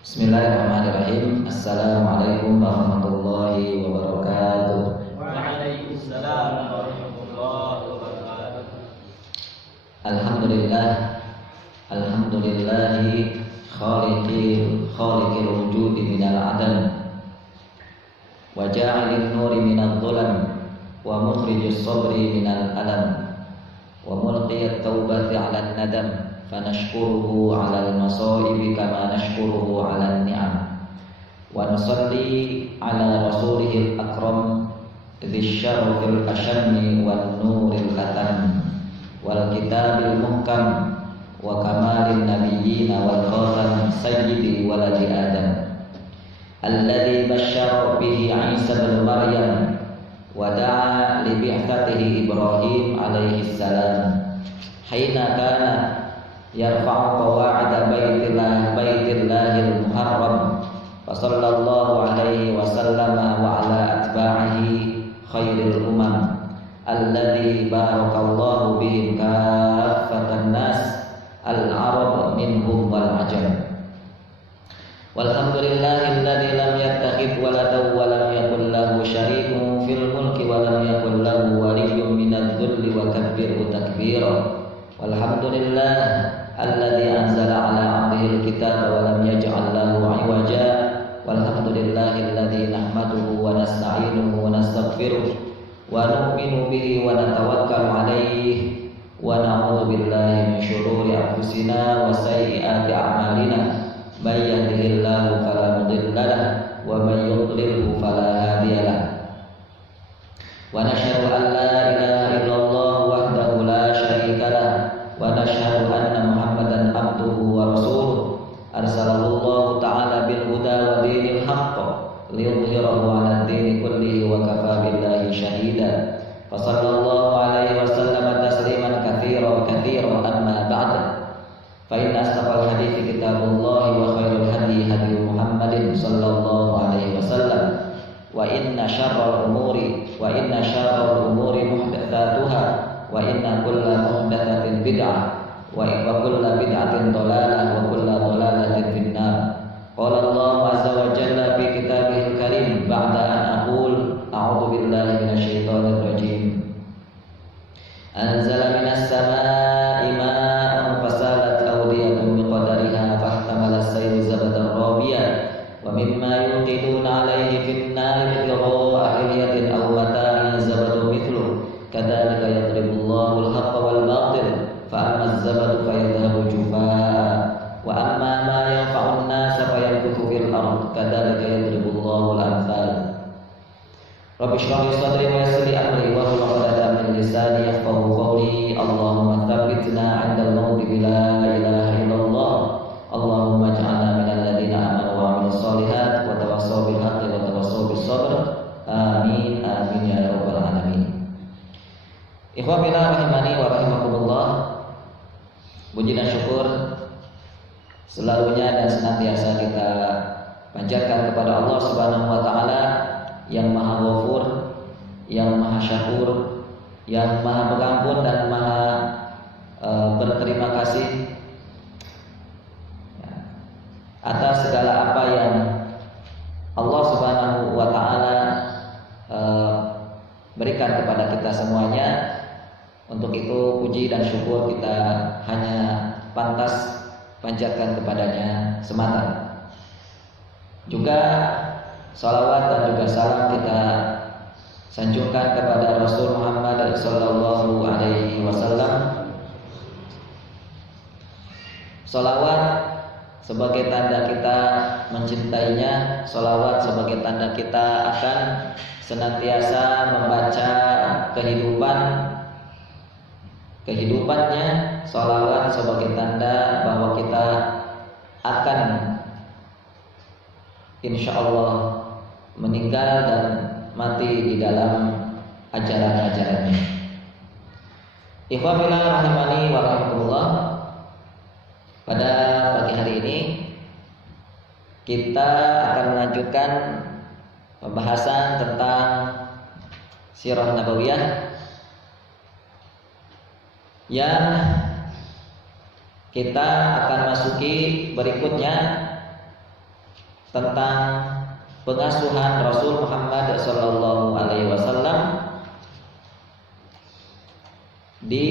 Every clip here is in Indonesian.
Bismillahirrahmanirrahim. Assalamualaikum warahmatullahi wabarakatuh. Waalaikumsalam warahmatullahi wabarakatuh. Alhamdulillah, alhamdulillahi khaliqil wujudi minal adam wa ja'alin nuri minadh dhulam wa mukhrijis sabri minal alam wa mulqiyat taubati 'alan nadam fanashkuruhu 'alal masaibi kama nashkuruhu 'alan ni'am wa nusalli 'ala rasulihil akram dzis syarafil ashammi wan nuril katam wal kitabil muhkam wa kamalin nabiyyin wal khatam sayyidi waladi adam alladzi basyara bihi Isa bin Maryam wa da'a li bi'tsatihi Ibrahim alaihi salam hina kana yarfa'u qawa'ida baitillahil muharram wa sallallahu alaihi wa sallama wa ala atba'ihi khairil umam alladzi barakallahu bihim kaffatan nas al-arab minhum wal ajam walhamdulillahilladzi lam yattakhidh waladan wa lam yakul lahu syarikun fil mulki wa lam yakul lahu waliyyun minadh-dhulli wa kabbirhu takbira walhamdulillah alladzi anzala ala 'abdihi al-kitaba wa lam yaj'al lahu 'iwaja walhamdulillahilladzi nahmaduhu wa nasta'inuhu wa nastaghfiruh wa nu'minu bihi wa natawakkalu 'alaihi wa na'udzu billahi min syururi anfusina wa sayyiati a'malina may yahdihillahu fala mudilla lahu wa may yudlilhu fala hadiya lahu wa nashhadu an la ilaha illallah wahdahu la syarika lahu wa nashhadu anna Muhammadan abduhu wa rasuluh arsalallahu ta'ala bil huda wa dinil haqq liyudhhirahu 'ala ad-dini kullihi wa kafa billahi shahida fa sallallahu alaihi wa sallama tasliman katsiran amma ba'd fa inna asdaqal hadithi kitabullah wa khairul hadi hadi Muhammadin sallallahu alaihi wasallam wa inna syarral umuri muhdatsatuha wa inna kulla muhdatsatin bid'ah wa kulla bid'atin dhalalah wa kulla dhalalatin finnar. Qala Allah azza wa jalla fi kitabihil karim ba'da an aqul a'udzu billahi minasyaitonir rajim. Anzala minas samaa'i ma'an fasalat awdiyatun biqadariha fahtamala as-saylu zabadan rabiyan wa mimma yuqiduna 'alaihi fin-nari ibtigha'a hilyatin aw mata'in zabadu mithluhu kadzalika yadribullahu al-haqqa wal batil fa amma az-zabadu fayadhhabu jufaa'a wa amma ma yanfa'u an-nasa fayamkuthu fil ard kadzalika yadribullahu al-amthal. Rabbi shrah li sadri wa yassir li amri wa hlul 'uqdatam min lisani yafqahu qawli. Allahumma tsabbitna 'indal mauti bi la ilaha illallah. Allahumma ij'alna minal ladzina amanu wa 'amilus shalihat wa tawassaw bil haqqi wa tawassaw bis sabr. Amin amin ya rabbal alamin. Ikhwan fillah rahimani wa rahimakumullah. Puji dan syukur selalunya dan senantiasa kita panjatkan kepada Allah Subhanahu wa taala yang Maha Ghafur, yang Maha Syakur, yang Maha Pengampun dan Maha berterima kasih atas segala apa yang Allah Subhanahu wa taala berikan kepada kita semuanya. Untuk itu puji dan syukur kita hanya pantas panjatkan kepadanya semata. Juga salawat dan juga salam kita sanjungkan kepada Rasul Muhammad sallallahu alaihi wasallam. Salawat sebagai tanda kita mencintainya, salawat sebagai tanda kita akan senantiasa membaca kehidupannya, salawat sebagai tanda bahwa kita akan insyaallah meninggal dan mati di dalam ajaran-ajarannya. Ikhwan fillah rahimani wa rahimakumullah. Pada pagi hari ini kita akan melanjutkan pembahasan tentang sirah nabawiyah yang kita akan masuki berikutnya tentang pengasuhan Rasul Muhammad sallallahu alaihi wasallam di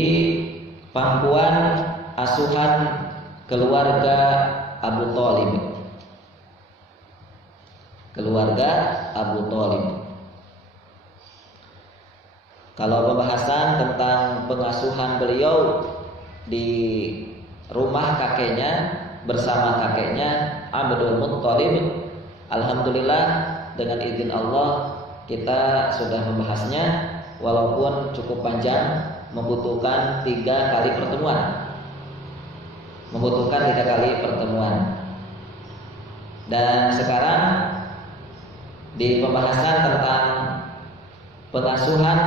pangkuan asuhan keluarga Abu Thalib. Keluarga Abu Thalib. Kalau pembahasan tentang pengasuhan beliau di rumah kakeknya bersama kakeknya Abdul Muttalib, alhamdulillah dengan izin Allah kita sudah membahasnya, walaupun cukup panjang, membutuhkan 3 kali pertemuan. Dan sekarang di pembahasan tentang pengasuhan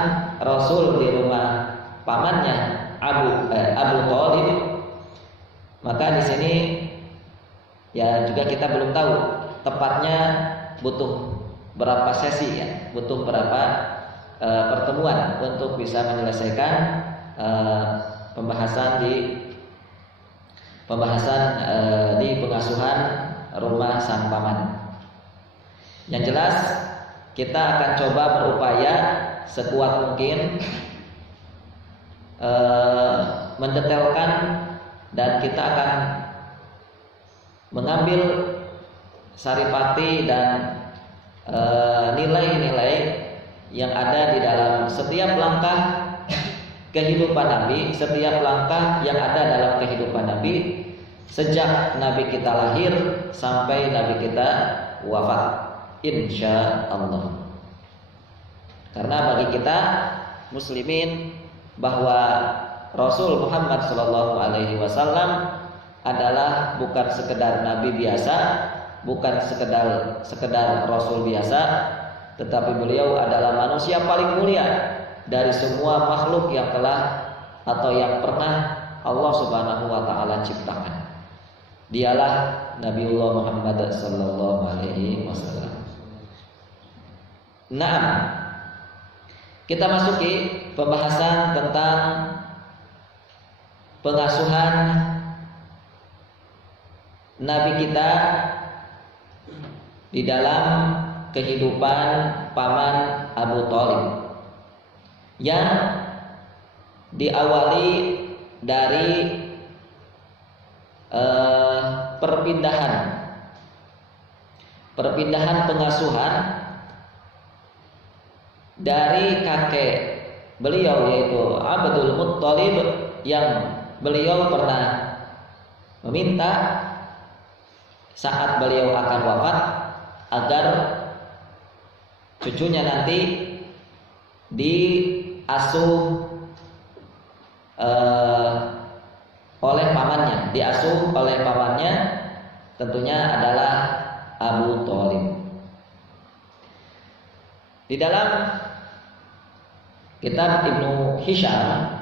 Rasul di rumah pamannya Abu Thalib, maka di sini ya juga kita belum tahu tepatnya butuh berapa sesi ya, butuh berapa pertemuan untuk bisa menyelesaikan pembahasan di pengasuhan rumah sang paman. Yang jelas kita akan coba berupaya sekuat mungkin mendetailkan, dan kita akan mengambil saripati dan nilai-nilai yang ada di dalam setiap langkah kehidupan Nabi, setiap langkah yang ada dalam kehidupan Nabi sejak Nabi kita lahir sampai Nabi kita wafat, insya Allah. Karena bagi kita muslimin bahwa Rasul Muhammad sallallahu alaihi wasallam adalah bukan sekedar nabi biasa, bukan sekedar rasul biasa, tetapi beliau adalah manusia paling mulia dari semua makhluk yang telah atau yang pernah Allah Subhanahu wa taala ciptakan. Dialah Nabiullah Muhammad sallallahu alaihi wasallam. Naam. Kita masuki pembahasan tentang pengasuhan Nabi kita di dalam kehidupan paman Abu Thalib, yang diawali dari perpindahan pengasuhan dari kakek beliau yaitu Abdul Muttalib, yang beliau pernah meminta saat beliau akan wafat agar cucunya nanti diasuh oleh pamannya, tentunya adalah Abu Thalib. Di dalam kitab Ibnu Hisham,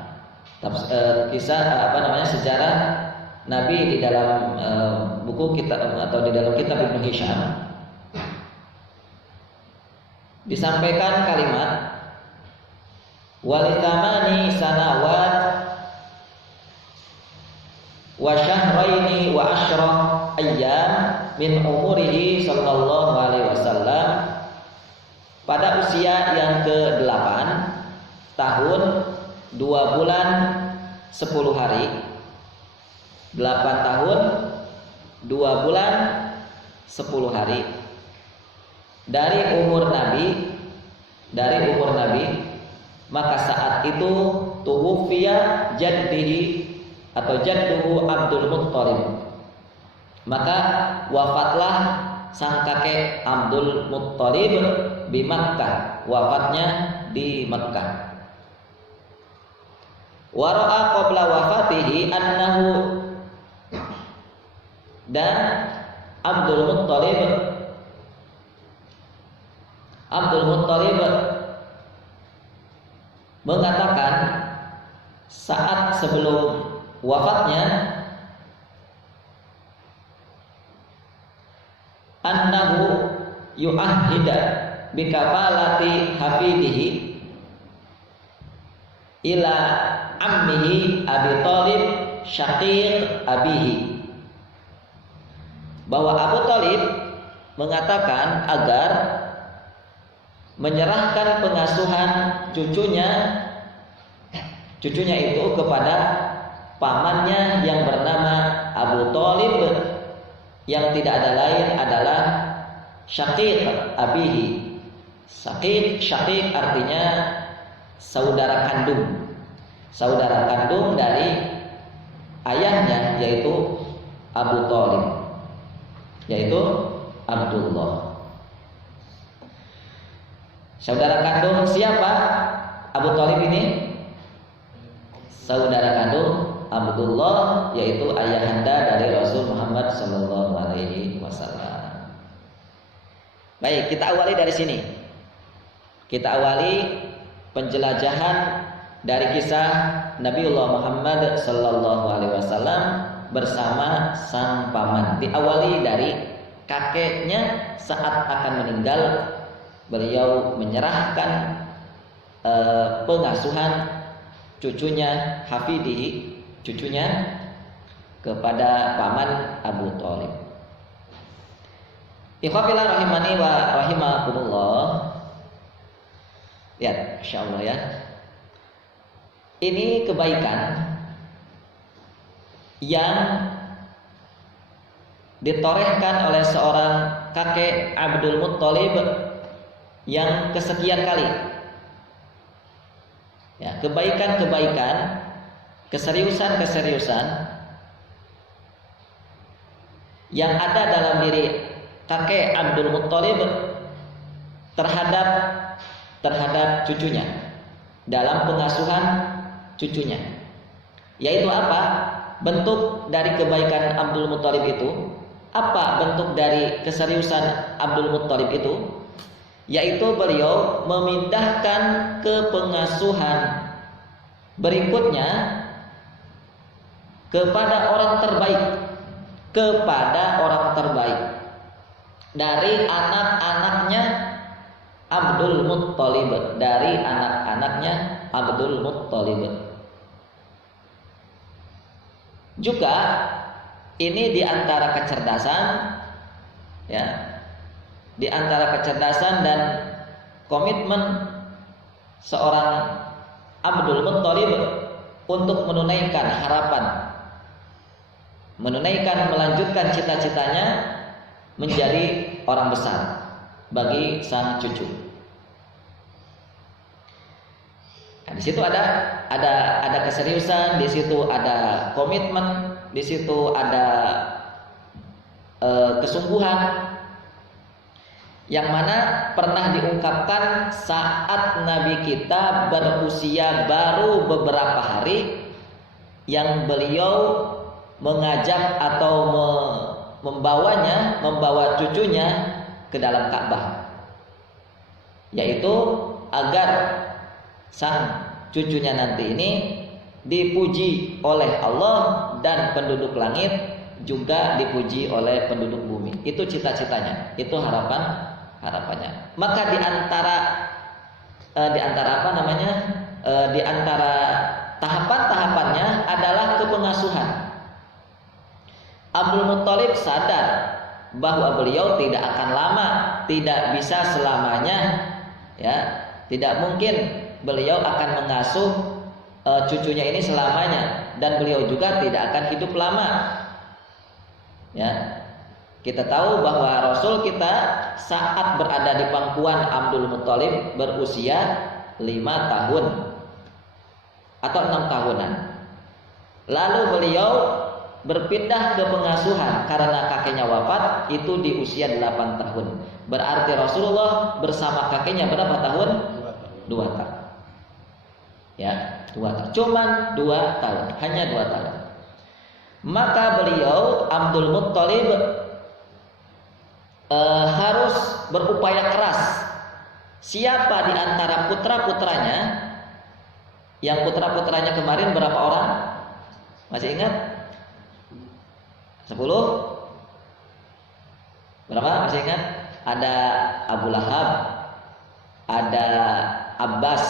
sejarah Nabi, di dalam buku kitab atau di dalam kitab Ibnu Hisham disampaikan kalimat walitamani sanawat wa syahraini wa asyrah ayyam min umurihi sallallahu alaihi wasallam, pada usia yang ke-8 tahun 2 bulan 10 hari, 8 tahun 2 bulan 10 hari dari umur Nabi, maka saat itu tuwfiya jaddihi atau jadduhu Abdul Muttalib, maka wafatlah sang kakek Abdul Muttalib di Makkah, wafatnya di Makkah. Wara'a qabla wafatihi annahu, dan Abdul Muttalib mengatakan saat sebelum wafatnya annahu yu'ahhida bikafalati hafidihi ila ammihi Abi Thalib syaqiq abihi, bahwa Abu Thalib mengatakan agar menyerahkan pengasuhan cucunya itu kepada pamannya yang bernama Abu Thalib, yang tidak ada lain adalah syaqiq abihi. Syaqiq artinya saudara kandung dari ayahnya, yaitu Abu Thalib, yaitu Abdullah. Saudara kandung siapa? Abu Thalib ini saudara kandung Abdullah, yaitu ayahanda dari Rasul Muhammad sallallahu alaihi wasallam. Baik, kita awali dari sini. Kita awali penjelajahan dari kisah Nabiullah Muhammad sallallahu alaihi wasallam bersama sang paman. Diawali dari kakeknya saat akan meninggal, beliau menyerahkan pengasuhan cucunya Hafidihi, cucunya, kepada paman Abu Thalib. Ikhwafillah rahimani wa rahimakumullah. Lihat, insyaallah ya. Ini kebaikan yang ditorehkan oleh seorang kakek Abdul Muttalib yang kesekian kali. Ya, kebaikan-kebaikan, keseriusan-keseriusan yang ada dalam diri kakek Abdul Muttalib terhadap cucunya, dalam pengasuhan cucunya. Yaitu apa? Bentuk dari kebaikan Abdul Muttalib itu, apa bentuk dari keseriusan Abdul Muttalib itu? Yaitu beliau memindahkan ke pengasuhan berikutnya kepada orang terbaik dari anak-anaknya Abdul Muttalib, Juga ini di antara kecerdasan, ya, di antara kecerdasan dan komitmen seorang Abdul Muttalib untuk melanjutkan cita-citanya menjadi orang besar bagi sang cucu. Nah, di situ ada keseriusan, di situ ada komitmen, di situ ada kesungguhan, yang mana pernah diungkapkan saat Nabi kita berusia baru beberapa hari, yang beliau mengajak atau membawa cucunya ke dalam Ka'bah, yaitu agar sang cucunya nanti ini dipuji oleh Allah dan penduduk langit, juga dipuji oleh penduduk bumi. Itu cita-citanya, itu harapannya. Maka di antara tahapan-tahapannya adalah kepengasuhan. Abdul Muttalib sadar bahwa beliau tidak akan lama, tidak bisa selamanya, ya, tidak mungkin beliau akan mengasuh cucunya ini selamanya, dan beliau juga tidak akan hidup lama. Ya, kita tahu bahwa Rasul kita saat berada di pangkuan Abdul Muttalib berusia 5 tahun atau 6 tahunan. Lalu beliau berpindah ke pengasuhan karena kakeknya wafat itu di usia 8 tahun. Berarti Rasulullah bersama kakeknya berapa tahun? 2 tahun. Ya, 2 tahun. Cuman 2 tahun, hanya 2 tahun. Maka beliau Abdul Muttalib harus berupaya keras. Siapa di antara putra-putranya? Yang putra-putranya kemarin berapa orang? Masih ingat? 10? Berapa? Masih ingat? Ada Abu Lahab, ada Abbas,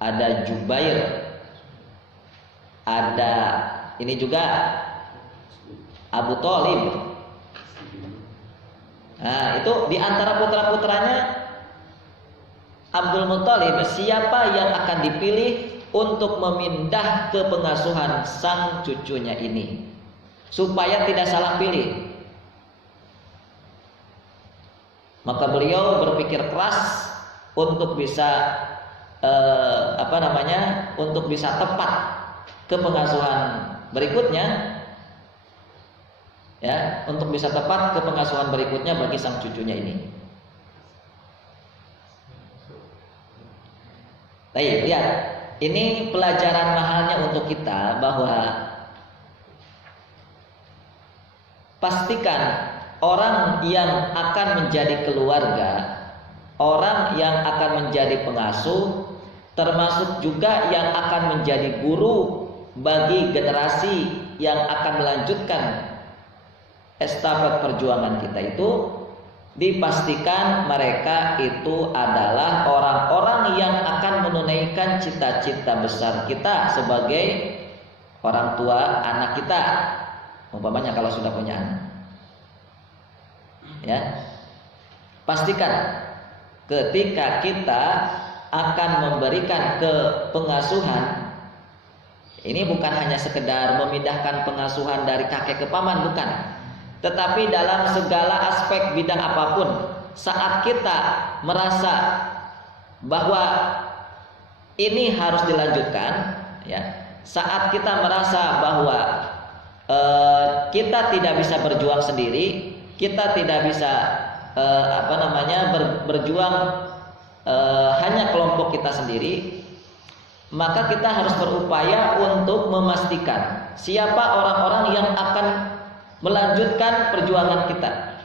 ada Jubair, ada ini juga Abu Thalib, Nah, itu di antara putra-putranya Abdul Muthalib, siapa yang akan dipilih untuk memindah ke pengasuhan sang cucunya ini supaya tidak salah pilih. Maka beliau berpikir keras untuk bisa untuk bisa tepat ke pengasuhan berikutnya, ya, untuk bisa tepat ke pengasuhan berikutnya bagi sang cucunya ini. Baik, lihat, ini pelajaran mahalnya untuk kita bahwa pastikan orang yang akan menjadi keluarga, orang yang akan menjadi pengasuh, termasuk juga yang akan menjadi guru bagi generasi yang akan melanjutkan estafet perjuangan kita itu, dipastikan mereka itu adalah orang-orang yang akan menunaikan cita-cita besar kita sebagai orang tua anak kita, umpamanya kalau sudah punya anak. Ya, pastikan ketika kita akan memberikan ke pengasuhan, ini bukan hanya sekedar memindahkan pengasuhan dari kakek ke paman, bukan. Tetapi dalam segala aspek bidang apapun, saat kita merasa bahwa ini harus dilanjutkan, ya, saat kita merasa bahwa kita tidak bisa berjuang sendiri, kita tidak bisa berjuang hanya kelompok kita sendiri, maka kita harus berupaya untuk memastikan siapa orang-orang yang akan melanjutkan perjuangan kita.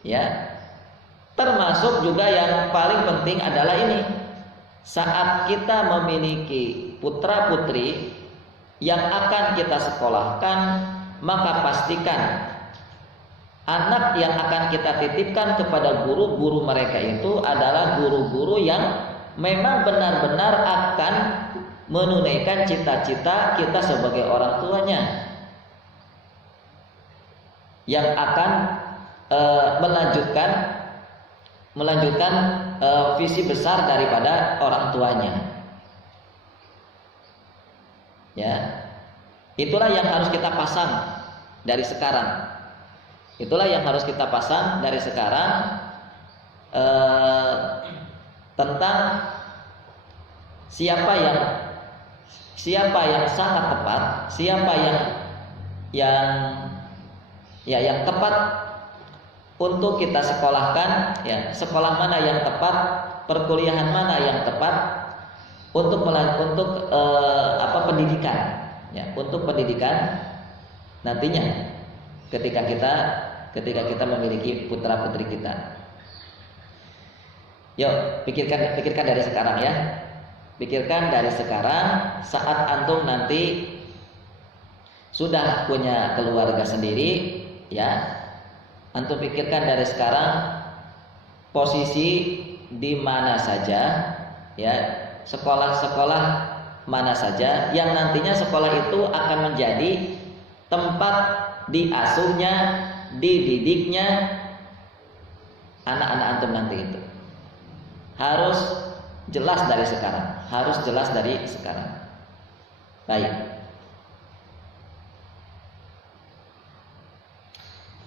Ya, termasuk juga yang paling penting adalah ini. Saat kita memiliki putra-putri yang akan kita sekolahkan, maka pastikan anak yang akan kita titipkan kepada guru-guru mereka itu adalah guru-guru yang memang benar-benar akan menunaikan cita-cita kita sebagai orang tuanya, yang akan melanjutkan visi besar daripada orang tuanya. Ya, itulah yang harus kita pasang dari sekarang. Itulah yang harus kita pasang dari sekarang tentang siapa yang sangat tepat, siapa yang tepat untuk kita sekolahkan, ya, sekolah mana yang tepat, perkuliahan mana yang tepat untuk pendidikan, ya, untuk pendidikan nantinya ketika kita memiliki putra putri kita. Yuk, pikirkan dari sekarang, ya. Pikirkan dari sekarang, saat antum nanti sudah punya keluarga sendiri, ya, antum pikirkan dari sekarang posisi di mana saja, ya, sekolah-sekolah mana saja yang nantinya sekolah itu akan menjadi tempat diasuhnya, dididiknya anak-anak antum nanti itu. Harus jelas dari sekarang, harus jelas dari sekarang. Baik.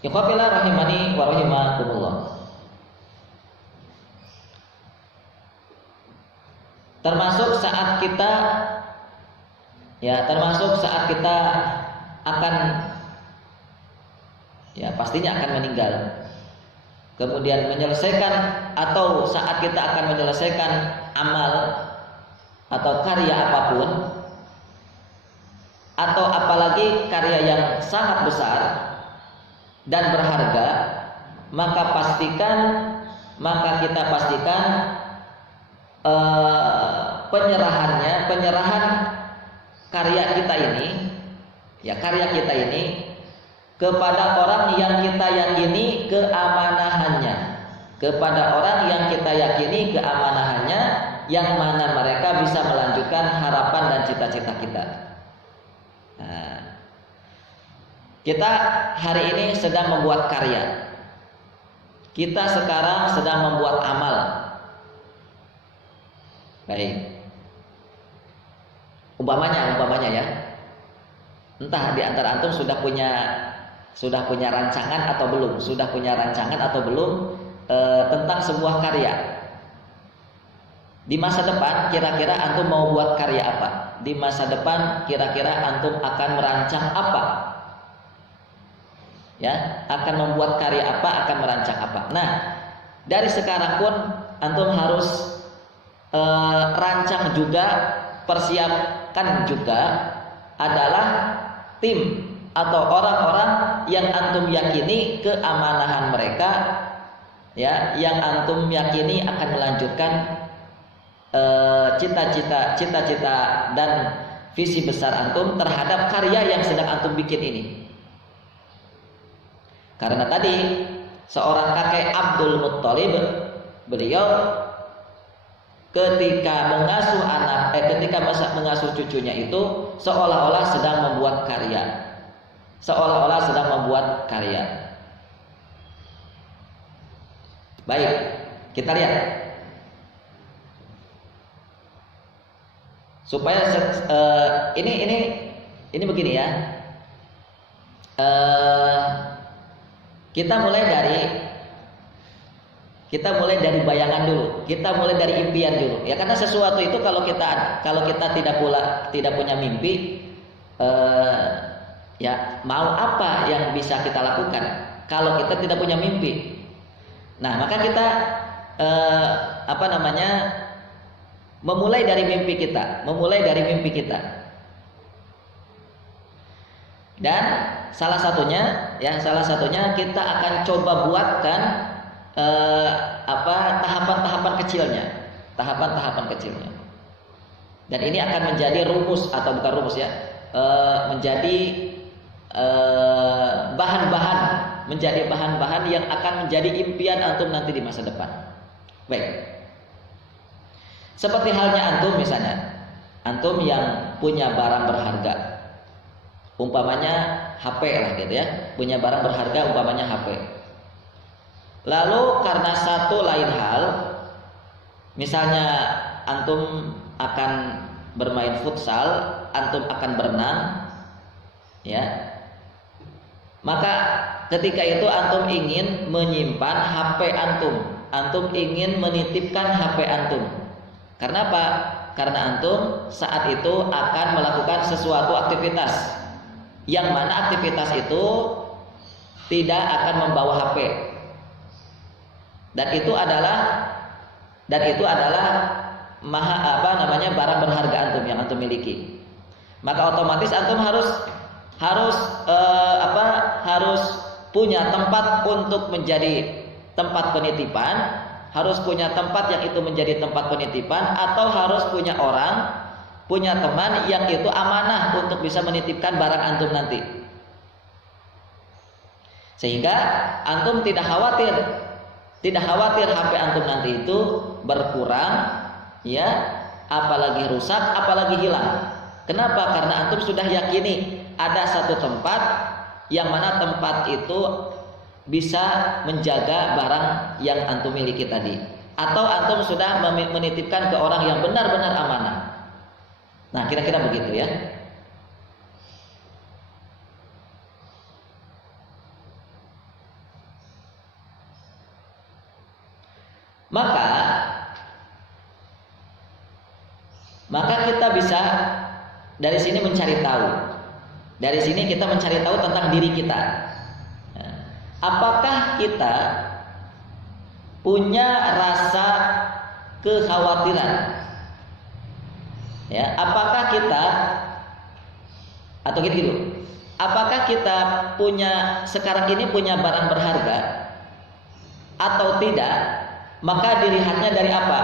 Ikhwafillah rahimani wa rahimakumullah. Termasuk saat kita akan, ya, pastinya akan meninggal, kemudian menyelesaikan, atau saat kita akan menyelesaikan amal atau karya apapun, atau apalagi karya yang sangat besar dan berharga, maka kita pastikan penyerahan karya kita ini, ya, karya kita ini kepada orang yang kita yakini keamanahannya, kepada orang yang kita yakini keamanahannya, yang mana mereka bisa melanjutkan harapan dan cita-cita kita. Nah, Kita hari ini sedang membuat karya. Kita sekarang sedang membuat amal. Baik. Umpamanya ya. Entah di antara antum sudah punya rancangan atau belum? Sudah punya rancangan atau belum tentang sebuah karya? Di masa depan kira-kira antum mau buat karya apa? Di masa depan kira-kira antum akan merancang apa? Ya, akan membuat karya apa, akan merancang apa. Nah, dari sekarang pun antum harus rancang juga, persiapkan juga adalah tim atau orang-orang yang antum yakini keamanahan mereka, ya, yang antum yakini akan melanjutkan cita-cita dan visi besar antum terhadap karya yang sedang antum bikin ini. Karena tadi seorang kakek Abdul Muttalib, beliau ketika mengasuh cucunya itu seolah-olah sedang membuat karya. Baik, kita lihat. Supaya ini begini ya. Kita mulai dari bayangan dulu. Kita mulai dari impian dulu. Ya, karena sesuatu itu kalau kita tidak punya mimpi, ya mau apa yang bisa kita lakukan kalau kita tidak punya mimpi? Nah, maka kita memulai dari mimpi kita. Dan salah satunya kita akan coba buatkan tahapan-tahapan kecilnya. Dan ini akan menjadi rumus atau bukan rumus ya, menjadi bahan-bahan yang akan menjadi impian antum nanti di masa depan. Baik. Seperti halnya antum misalnya, antum yang punya barang berharga, umpamanya HP lah gitu ya, punya barang berharga umpamanya HP. Lalu karena satu lain hal, misalnya antum akan bermain futsal, antum akan berenang, ya. Maka ketika itu antum ingin menyimpan HP antum ingin menitipkan HP antum. Karena apa? Karena antum saat itu akan melakukan sesuatu aktivitas, yang mana aktivitas itu tidak akan membawa HP. Dan itu adalah barang berharga antum yang antum miliki. Maka otomatis antum harus punya tempat untuk menjadi tempat penitipan, harus punya tempat yang itu menjadi tempat penitipan, atau harus punya teman yang itu amanah untuk bisa menitipkan barang antum nanti. Sehingga antum tidak khawatir HP antum nanti itu berkurang, ya, apalagi rusak, apalagi hilang. Kenapa? Karena antum sudah yakini ada satu tempat yang mana tempat itu bisa menjaga barang yang antum miliki tadi, atau antum sudah menitipkan ke orang yang benar-benar amanah. Nah, kira-kira begitu ya. Maka kita bisa dari sini mencari tahu. Dari sini kita mencari tahu tentang diri kita. Apakah kita punya rasa kekhawatiran? Ya, apakah kita atau gitu? Apakah kita sekarang ini punya barang berharga atau tidak? Maka dilihatnya dari apa?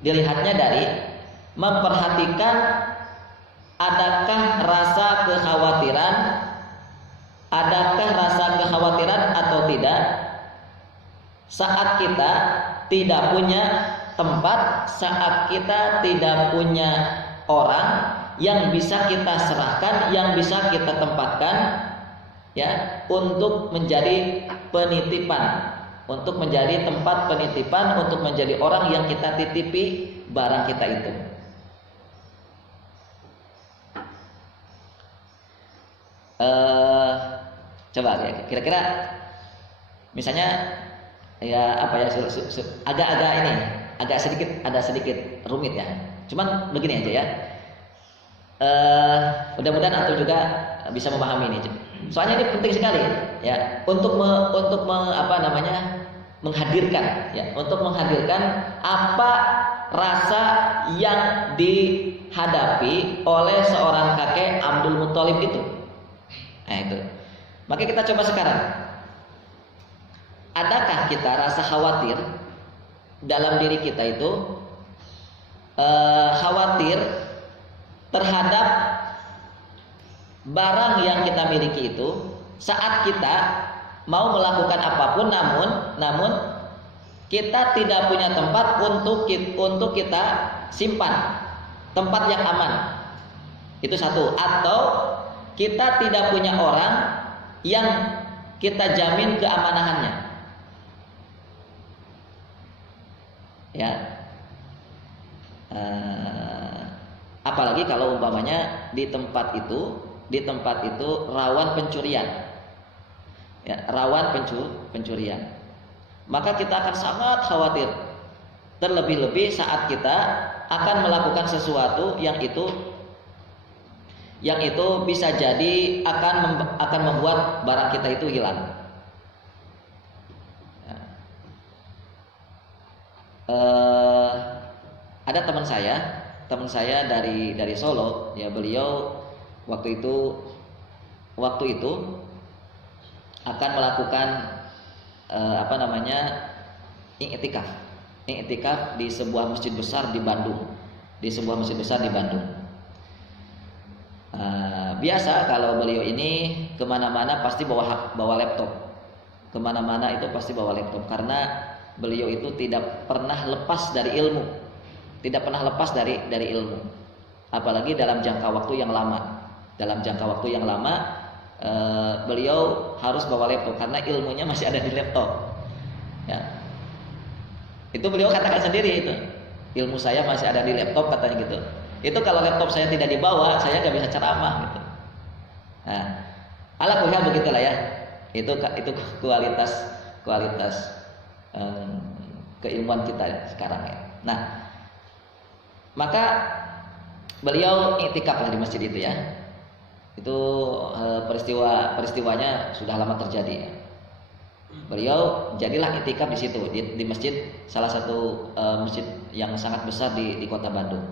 Dilihatnya dari memperhatikan adakah rasa kekhawatiran atau tidak saat kita tidak punya tempat, saat kita tidak punya orang yang bisa kita serahkan, yang bisa kita tempatkan ya, untuk menjadi penitipan, untuk menjadi tempat penitipan, untuk menjadi orang yang kita titipi barang kita itu. Coba ya, kira-kira misalnya ya apa ya, agak-agak ini, ada sedikit rumit ya. Cuman begini aja ya. Mudah-mudahan antum juga bisa memahami ini. Soalnya ini penting sekali ya untuk menghadirkan ya, untuk menghadirkan apa rasa yang dihadapi oleh seorang kakek Abdul Muthalib itu. Nah itu. Maka kita coba sekarang. Adakah kita rasa khawatir dalam diri kita itu, khawatir terhadap barang yang kita miliki itu saat kita mau melakukan apapun, namun kita tidak punya tempat untuk kita simpan, tempat yang aman. Itu satu. Atau kita tidak punya orang yang kita jamin keamanahannya. Ya. Apalagi kalau umpamanya di tempat itu rawan pencurian. Ya, rawan pencurian. Maka kita akan sangat khawatir. Terlebih-lebih saat kita akan melakukan sesuatu yang itu bisa jadi akan membuat barang kita itu hilang. Ya. Ada teman saya dari Solo, ya, beliau waktu itu akan melakukan i'tikaf di sebuah masjid besar di Bandung. Biasa kalau beliau ini kemana-mana pasti bawa laptop. Kemana-mana itu pasti bawa laptop karena beliau itu tidak pernah lepas dari ilmu, apalagi dalam jangka waktu yang lama. Beliau harus bawa laptop karena ilmunya masih ada di laptop. Ya. Itu beliau katakan sendiri itu. Ilmu saya masih ada di laptop, katanya gitu. Itu kalau laptop saya tidak dibawa, saya nggak bisa ceramah gitu. Nah, ala kulli hal begitulah ya. Itu kualitas keilmuan kita sekarang ya. Nah, maka beliau iktikaf lah di masjid itu ya. Itu peristiwanya sudah lama terjadi ya. Beliau jadilah iktikaf di situ di masjid, salah satu masjid yang sangat besar di kota Bandung.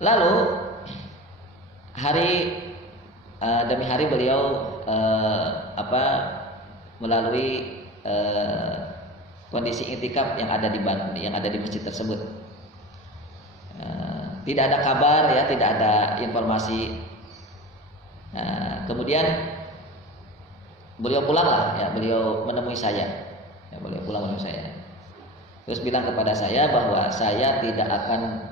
Lalu hari demi hari beliau melalui kondisi iktikaf yang ada di masjid tersebut. Tidak ada kabar ya, tidak ada informasi. Kemudian beliau pulang ya, beliau menemui saya. Terus bilang kepada saya bahwa saya tidak akan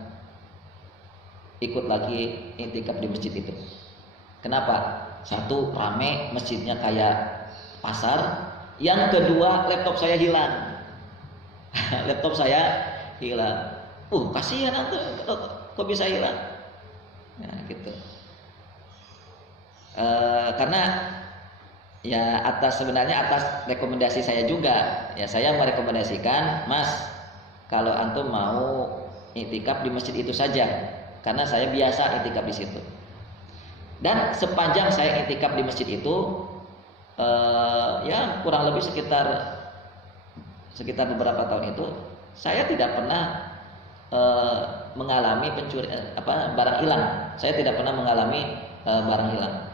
ikut lagi iktikaf di masjid itu. Kenapa? Satu, rame, masjidnya kayak pasar. Yang kedua, laptop saya hilang. Kasihan antum, kok bisa hilang? Nah, gitu. Karena ya atas rekomendasi saya juga, ya saya merekomendasikan, Mas, kalau antum mau iktikaf di masjid itu saja, karena saya biasa iktikaf di situ. Dan sepanjang saya iktikaf di masjid itu, ya kurang lebih sekitar beberapa tahun itu, saya tidak pernah mengalami barang hilang. Saya tidak pernah mengalami barang hilang.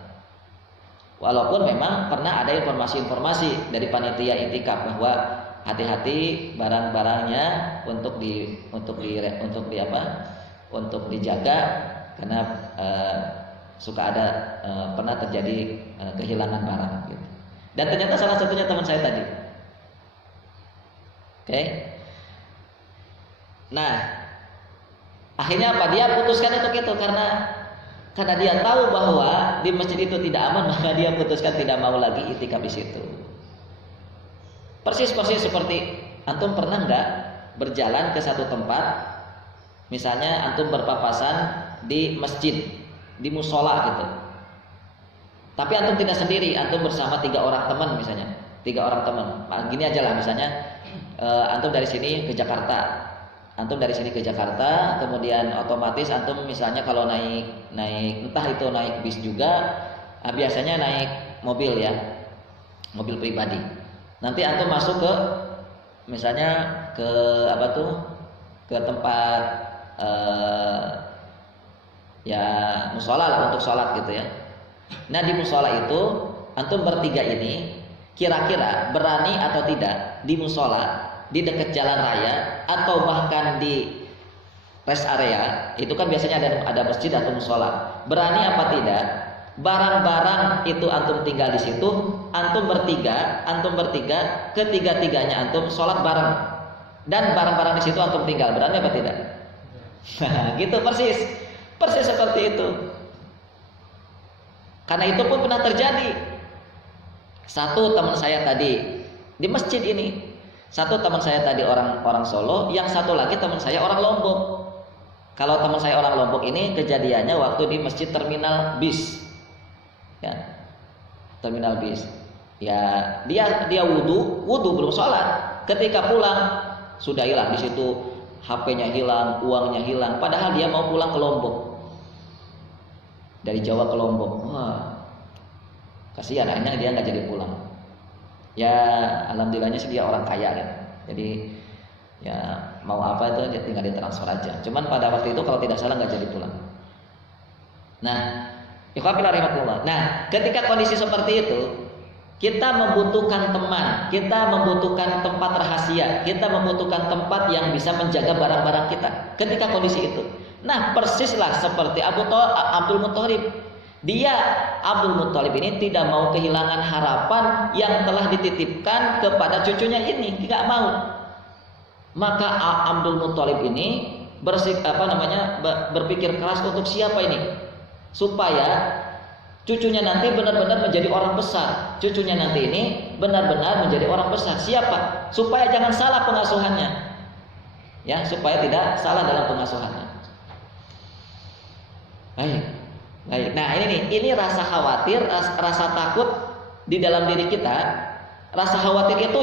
Walaupun memang pernah ada informasi-informasi dari panitia iktikaf bahwa hati-hati barang-barangnya untuk dijaga karena suka ada pernah terjadi kehilangan barang gitu. Dan ternyata salah satunya teman saya tadi. Oke. Nah, akhirnya apa? Dia putuskan untuk itu karena Karena dia tahu bahwa di masjid itu tidak aman, maka dia putuskan tidak mau lagi itikaf di situ. Persis seperti antum pernah nggak berjalan ke satu tempat, misalnya antum berpapasan di masjid, di musola gitu. Tapi antum tidak sendiri, antum bersama 3 orang teman misalnya, 3 orang teman. Nah, gini aja lah misalnya, antum dari sini ke Jakarta, kemudian otomatis antum misalnya kalau naik entah itu naik bis juga, biasanya naik mobil ya, mobil pribadi. Nanti antum masuk ke misalnya ke ke tempat ya musola lah untuk sholat gitu ya. Nah di musola itu antum bertiga ini kira-kira berani atau tidak di musola, di dekat jalan raya atau bahkan di rest area, itu kan biasanya ada masjid atau musola. Berani apa tidak? Barang-barang itu antum tinggal di situ, antum bertiga, ketiga-tiganya antum sholat bareng, dan barang-barang di situ antum tinggal. Berani apa tidak? Gitu persis seperti itu. Karena itu pun pernah terjadi. Satu teman saya tadi di masjid ini, satu teman saya tadi orang Solo, yang satu lagi teman saya orang Lombok. Kalau teman saya orang Lombok ini kejadiannya waktu di masjid terminal bis. Ya, terminal bis. Ya, dia wudu belum sholat. Ketika pulang sudah hilang di situ, HP-nya hilang, uangnya hilang. Padahal dia mau pulang ke Lombok, dari Jawa ke Lombok. Wah, kasihan, akhirnya dia nggak jadi pulang. Ya, alhamdulillahnya sih dia orang kaya kan. Jadi ya mau apa itu dia tinggal ditransfer aja. Cuman pada waktu itu kalau tidak salah nggak jadi pulang. Nah, nah, ketika kondisi seperti itu, kita membutuhkan teman, kita membutuhkan tempat rahasia, kita membutuhkan tempat yang bisa menjaga barang-barang kita. Ketika kondisi itu, nah persislah seperti Abdul Muthalib. Abdul Muthalib ini tidak mau kehilangan harapan yang telah dititipkan kepada cucunya ini, tidak mau. Maka Abdul Muthalib ini berpikir keras untuk siapa ini? Supaya cucunya nanti benar-benar menjadi orang besar. Cucunya nanti ini benar-benar menjadi orang besar. Siapa? Supaya jangan salah pengasuhannya. Ya, supaya tidak salah dalam pengasuhannya. Baik. Nah, ini rasa khawatir, rasa takut di dalam diri kita. Rasa khawatir itu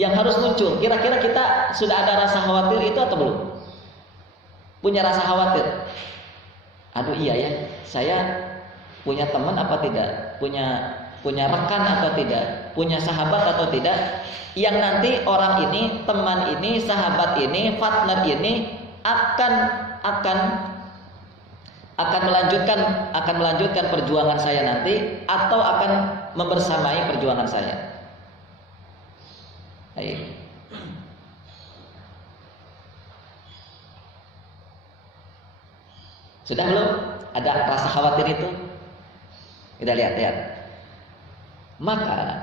yang harus muncul. Kira-kira kita sudah ada rasa khawatir itu atau belum? Punya rasa khawatir? Aduh iya ya, saya punya teman apa tidak? Punya rekan atau tidak? Punya sahabat atau tidak? Yang nanti orang ini, teman ini, sahabat ini, partner ini akan melanjutkan perjuangan saya nanti, atau akan membersamai perjuangan saya. Baik. Sudah belum ada rasa khawatir itu? Kita lihat. Maka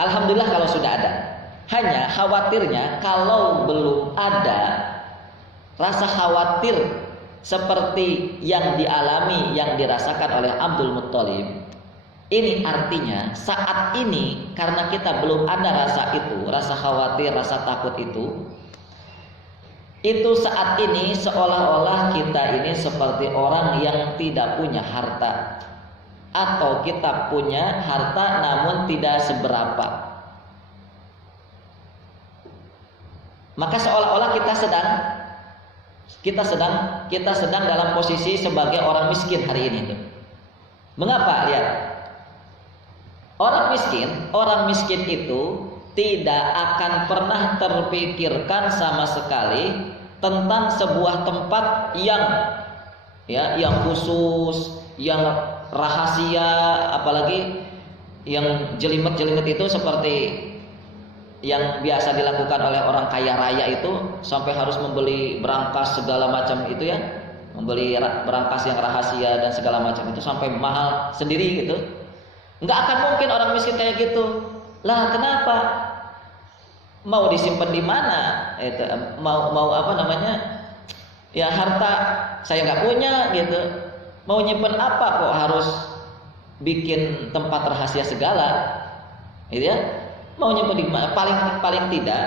alhamdulillah kalau sudah ada. Hanya khawatirnya kalau belum ada rasa khawatir seperti yang dialami, yang dirasakan oleh Abdul Muthalib. Ini artinya saat ini karena kita belum ada rasa itu, rasa khawatir, rasa takut itu saat ini seolah-olah kita ini seperti orang yang tidak punya harta, atau kita punya harta namun tidak seberapa. Maka seolah-olah kita sedang dalam posisi sebagai orang miskin hari ini tuh. Mengapa? Lihat. Orang miskin itu tidak akan pernah terpikirkan sama sekali tentang sebuah tempat yang khusus, yang rahasia, apalagi yang jelimet-jelimet itu seperti yang biasa dilakukan oleh orang kaya raya itu, sampai harus membeli berangkas segala macam itu ya, membeli berangkas yang rahasia dan segala macam itu sampai mahal sendiri gitu. Nggak akan mungkin orang miskin kayak gitu. Lah kenapa? Mau disimpan di mana? Itu mau apa namanya? Ya harta saya nggak punya gitu. Mau nyimpen apa kok harus bikin tempat rahasia segala, gitu ya? Mau nyimpen di mana? Paling tidak,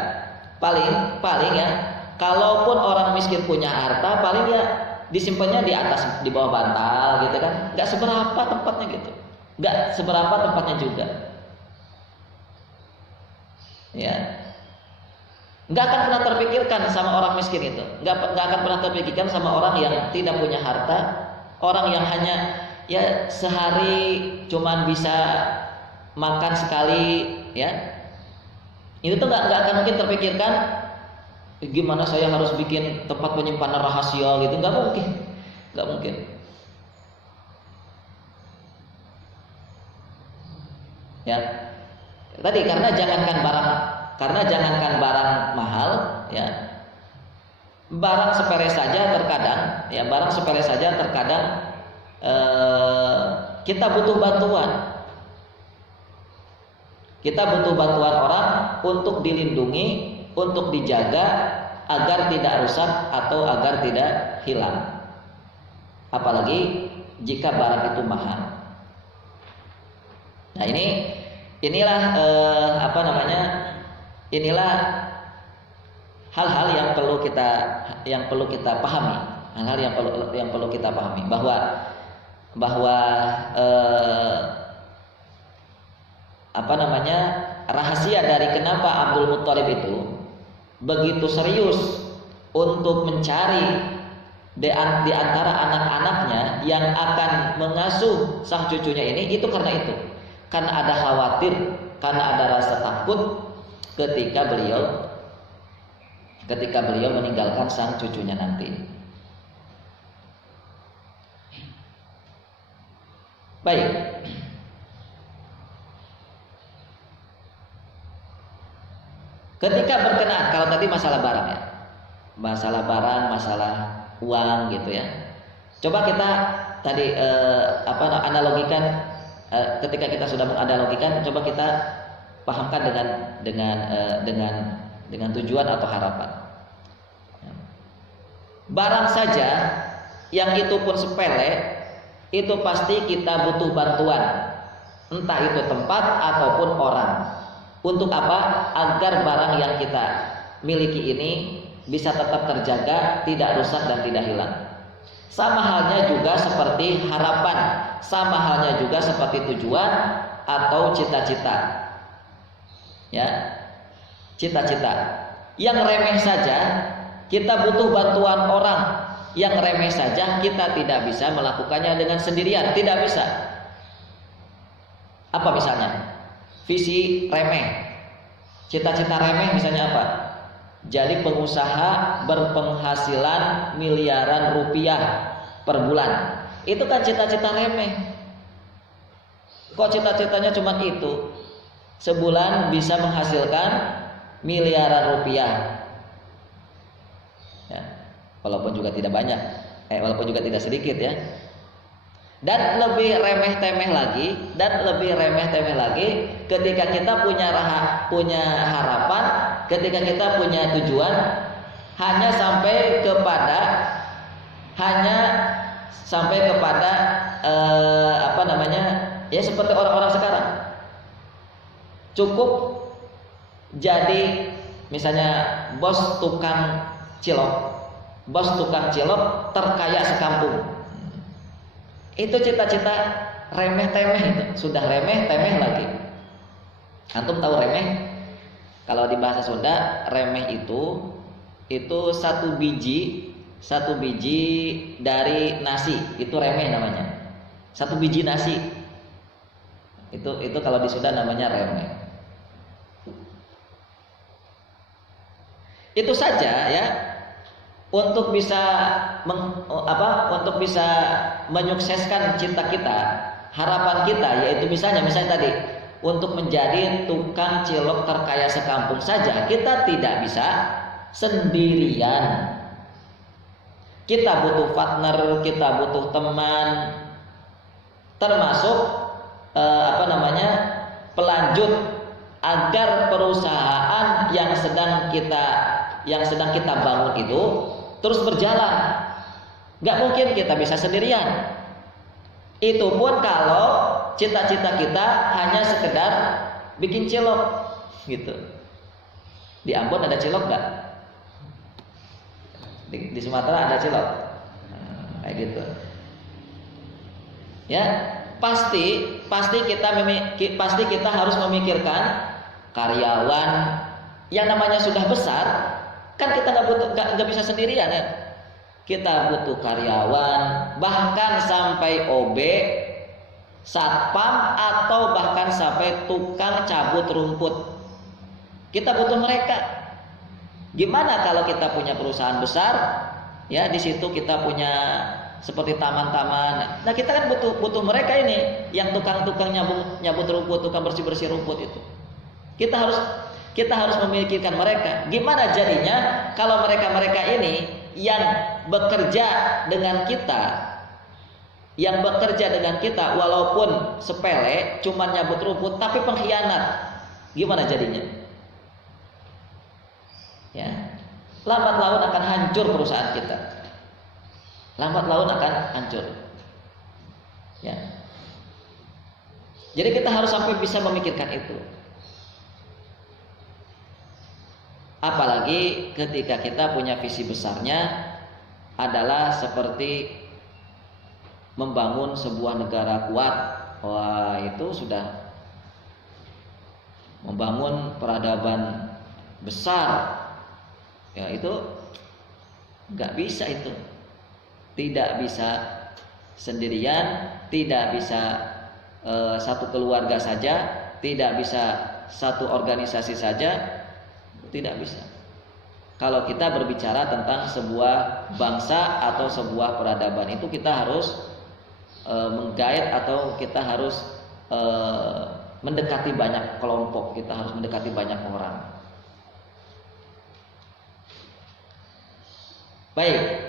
paling ya. Kalaupun orang miskin punya harta, paling ya disimpannya di atas, di bawah bantal, gitu kan? Gak seberapa tempatnya gitu, gak seberapa tempatnya juga, ya. Nggak akan pernah terpikirkan sama orang miskin itu, nggak akan pernah terpikirkan sama orang yang tidak punya harta, orang yang hanya ya sehari cuman bisa makan sekali, ya. Itu tuh nggak akan mungkin terpikirkan gimana saya harus bikin tempat penyimpanan rahasia gitu, nggak mungkin. Ya, tadi karena jangankan barang mahal, ya, barang sepele saja terkadang kita butuh bantuan orang untuk dilindungi, untuk dijaga agar tidak rusak atau agar tidak hilang, apalagi jika barang itu mahal. Nah, inilah inilah hal-hal yang perlu kita pahami, bahwa rahasia dari kenapa Abdul Muthalib itu begitu serius untuk mencari di antara anak-anaknya yang akan mengasuh sang cucunya ini, itu karena ada khawatir, karena ada rasa takut ketika beliau meninggalkan sang cucunya nanti. Baik. Ketika berkenaan, kalau tadi masalah barang ya, masalah uang gitu ya. Coba kita tadi analogikan, ketika kita sudah menganalogikan, coba kita pahamkan dengan tujuan atau harapan. Barang saja yang itu pun sepele, itu pasti kita butuh bantuan, entah itu tempat ataupun orang. Untuk apa? Agar barang yang kita miliki ini bisa tetap terjaga, tidak rusak dan tidak hilang. Sama halnya juga seperti harapan, sama halnya juga seperti tujuan atau cita-cita. Ya, cita-cita. Yang remeh saja kita butuh bantuan orang. Yang remeh saja kita tidak bisa melakukannya dengan sendirian, tidak bisa. Apa misalnya? Visi remeh, cita-cita remeh misalnya apa? Jadi pengusaha berpenghasilan miliaran rupiah per bulan. Itu kan cita-cita remeh. Kok cita-citanya cuma itu? Sebulan bisa menghasilkan miliaran rupiah, ya, walaupun juga tidak banyak, walaupun juga tidak sedikit ya. Dan lebih remeh-temeh lagi ketika kita punya harapan, ketika kita punya tujuan, hanya sampai kepada ya seperti orang-orang sekarang. Cukup jadi misalnya bos tukang cilok terkaya sekampung. Itu cita-cita remeh-temeh, itu sudah remeh-temeh lagi. Antum tahu remeh? Kalau di bahasa Sunda, remeh itu satu biji dari nasi, itu remeh namanya. Satu biji nasi. Itu kalau di Sunda namanya remeh. Itu saja ya, untuk bisa menyukseskan cita kita, harapan kita, yaitu misalnya tadi untuk menjadi tukang cilok terkaya sekampung saja, kita tidak bisa sendirian. Kita butuh partner, kita butuh teman, termasuk pelanjut, agar perusahaan yang sedang kita bangun itu terus berjalan. Gak mungkin kita bisa sendirian. Itu pun kalau cita-cita kita hanya sekedar bikin cilok gitu. Di Ambon ada cilok nggak? Di Sumatera ada cilok, kayak gitu. Ya, pasti kita harus memikirkan karyawan yang namanya sudah besar. Kan kita nggak bisa sendirian ya. Kita butuh karyawan, bahkan sampai OB, satpam, atau bahkan sampai tukang cabut rumput. Kita butuh mereka. Gimana kalau kita punya perusahaan besar, ya di situ kita punya seperti taman-taman. Nah kita kan butuh mereka ini, yang tukang-tukang nyabut rumput, tukang bersih-bersih rumput itu. Kita harus memikirkan mereka. Gimana jadinya kalau mereka ini yang bekerja dengan kita, walaupun sepele, cuma nyabut rumput, tapi pengkhianat, gimana jadinya? Ya, lambat laun akan hancur perusahaan kita. Lambat laun akan hancur. Ya. Jadi kita harus sampai bisa memikirkan itu. Apalagi ketika kita punya visi besarnya adalah seperti membangun sebuah negara kuat. Wah, itu sudah membangun peradaban besar. Ya, itu nggak bisa itu. Tidak bisa sendirian, tidak bisa satu keluarga saja, tidak bisa satu organisasi saja. Tidak bisa. Kalau kita berbicara tentang sebuah bangsa atau sebuah peradaban, itu kita harus menggait atau kita harus mendekati banyak kelompok, kita harus mendekati banyak orang. Baik.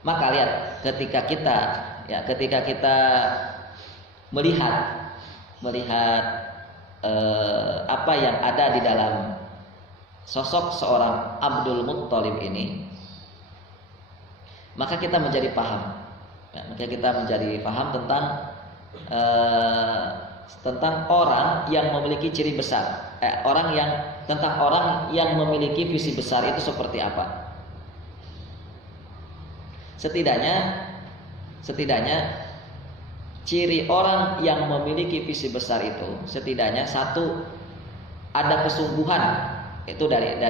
Maka lihat ketika kita melihat apa yang ada di dalam sosok seorang Abdul Muttalib ini, maka kita menjadi paham. Ya, maka kita menjadi paham tentang orang yang memiliki ciri besar, orang yang memiliki visi besar itu seperti apa. Setidaknya ciri orang yang memiliki visi besar itu setidaknya satu, ada kesungguhan. Itu dari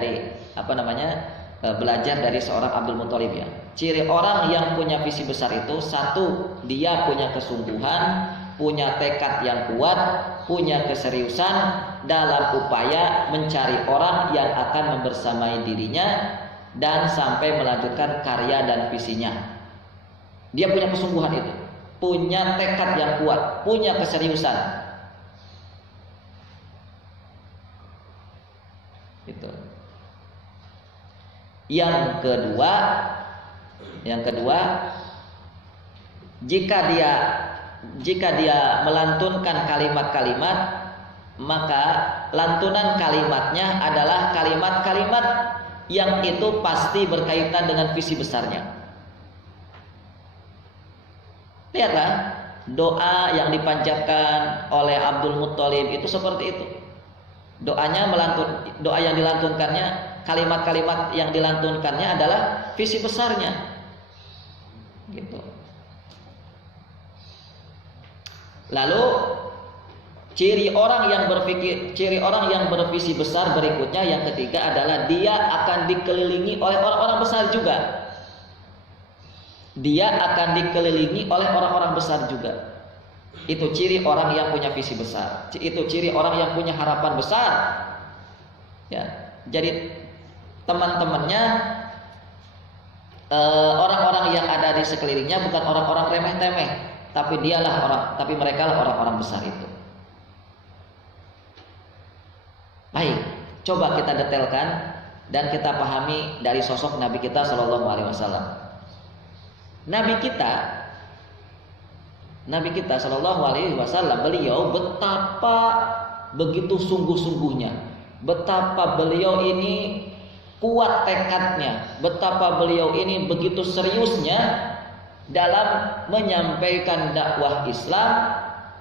belajar dari seorang Abdul Muttalib ya. Ciri orang yang punya visi besar itu satu, dia punya kesungguhan, punya tekad yang kuat, punya keseriusan dalam upaya mencari orang yang akan membersamai dirinya dan sampai melanjutkan karya dan visinya. Dia punya kesungguhan itu, punya tekad yang kuat, punya keseriusan. Gitu. Yang kedua, jika dia melantunkan kalimat-kalimat, maka lantunan kalimatnya adalah kalimat-kalimat yang itu pasti berkaitan dengan visi besarnya. Lihatlah doa yang dipanjatkan oleh Abdul Muttalib itu seperti itu. Doa yang dilantunkannya, kalimat-kalimat yang dilantunkannya adalah visi besarnya. Gitu. Lalu ciri orang yang bervisi besar berikutnya yang ketiga adalah dia akan dikelilingi oleh orang-orang besar juga. Dia akan dikelilingi oleh orang-orang besar juga. Itu ciri orang yang punya visi besar. Itu ciri orang yang punya harapan besar. Ya, jadi teman-temannya, orang-orang yang ada di sekelilingnya bukan orang-orang remeh-temeh, tapi mereka lah orang-orang besar itu. Baik, coba kita detailkan dan kita pahami dari sosok Nabi kita Shallallahu Alaihi Wasallam. Nabi kita Shallallahu Alaihi Wasallam, beliau betapa begitu sungguh-sungguhnya, betapa beliau ini kuat tekadnya, betapa beliau ini begitu seriusnya dalam menyampaikan dakwah Islam,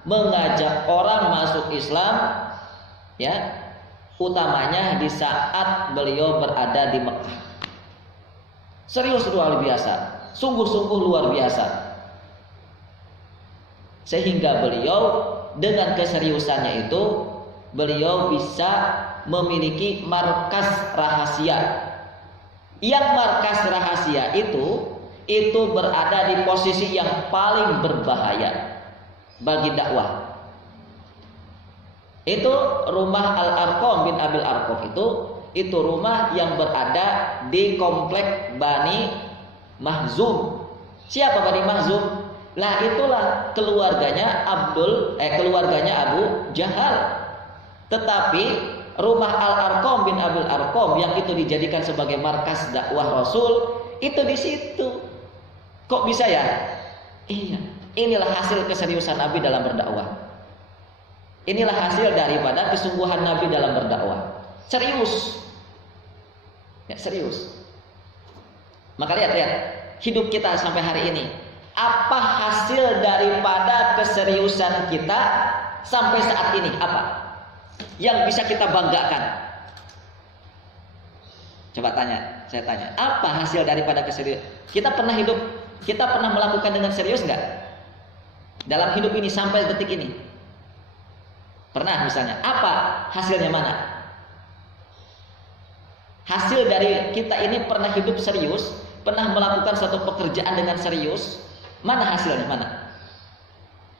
mengajak orang masuk Islam, ya, utamanya di saat beliau berada di Mekah. Serius luar biasa, sungguh-sungguh luar biasa. Sehingga beliau dengan keseriusannya itu, beliau bisa memiliki markas rahasia. Yang markas rahasia itu berada di posisi yang paling berbahaya bagi dakwah. Itu rumah Al-Arqam bin Abil Arqam itu rumah yang berada di komplek Bani Mahzum. Siapa Bani Mahzum? Lah itulah keluarganya Abu Jahal. Tetapi rumah Al-Arqam bin Abil Arqam yang itu dijadikan sebagai markas dakwah Rasul itu di situ. Kok bisa ya? Iya, inilah hasil keseriusan Nabi dalam berdakwah. Inilah hasil daripada kesungguhan Nabi dalam berdakwah. Serius. Ya, serius. Maka lihat hidup kita sampai hari ini. Apa hasil daripada keseriusan kita sampai saat ini? Apa yang bisa kita banggakan? Coba saya tanya. Apa hasil daripada keseriusan? Kita pernah melakukan dengan serius enggak? Dalam hidup ini sampai detik ini. Pernah misalnya. Apa hasilnya mana? Hasil dari kita ini pernah hidup serius, pernah melakukan satu pekerjaan dengan serius. Mana hasilnya? Mana?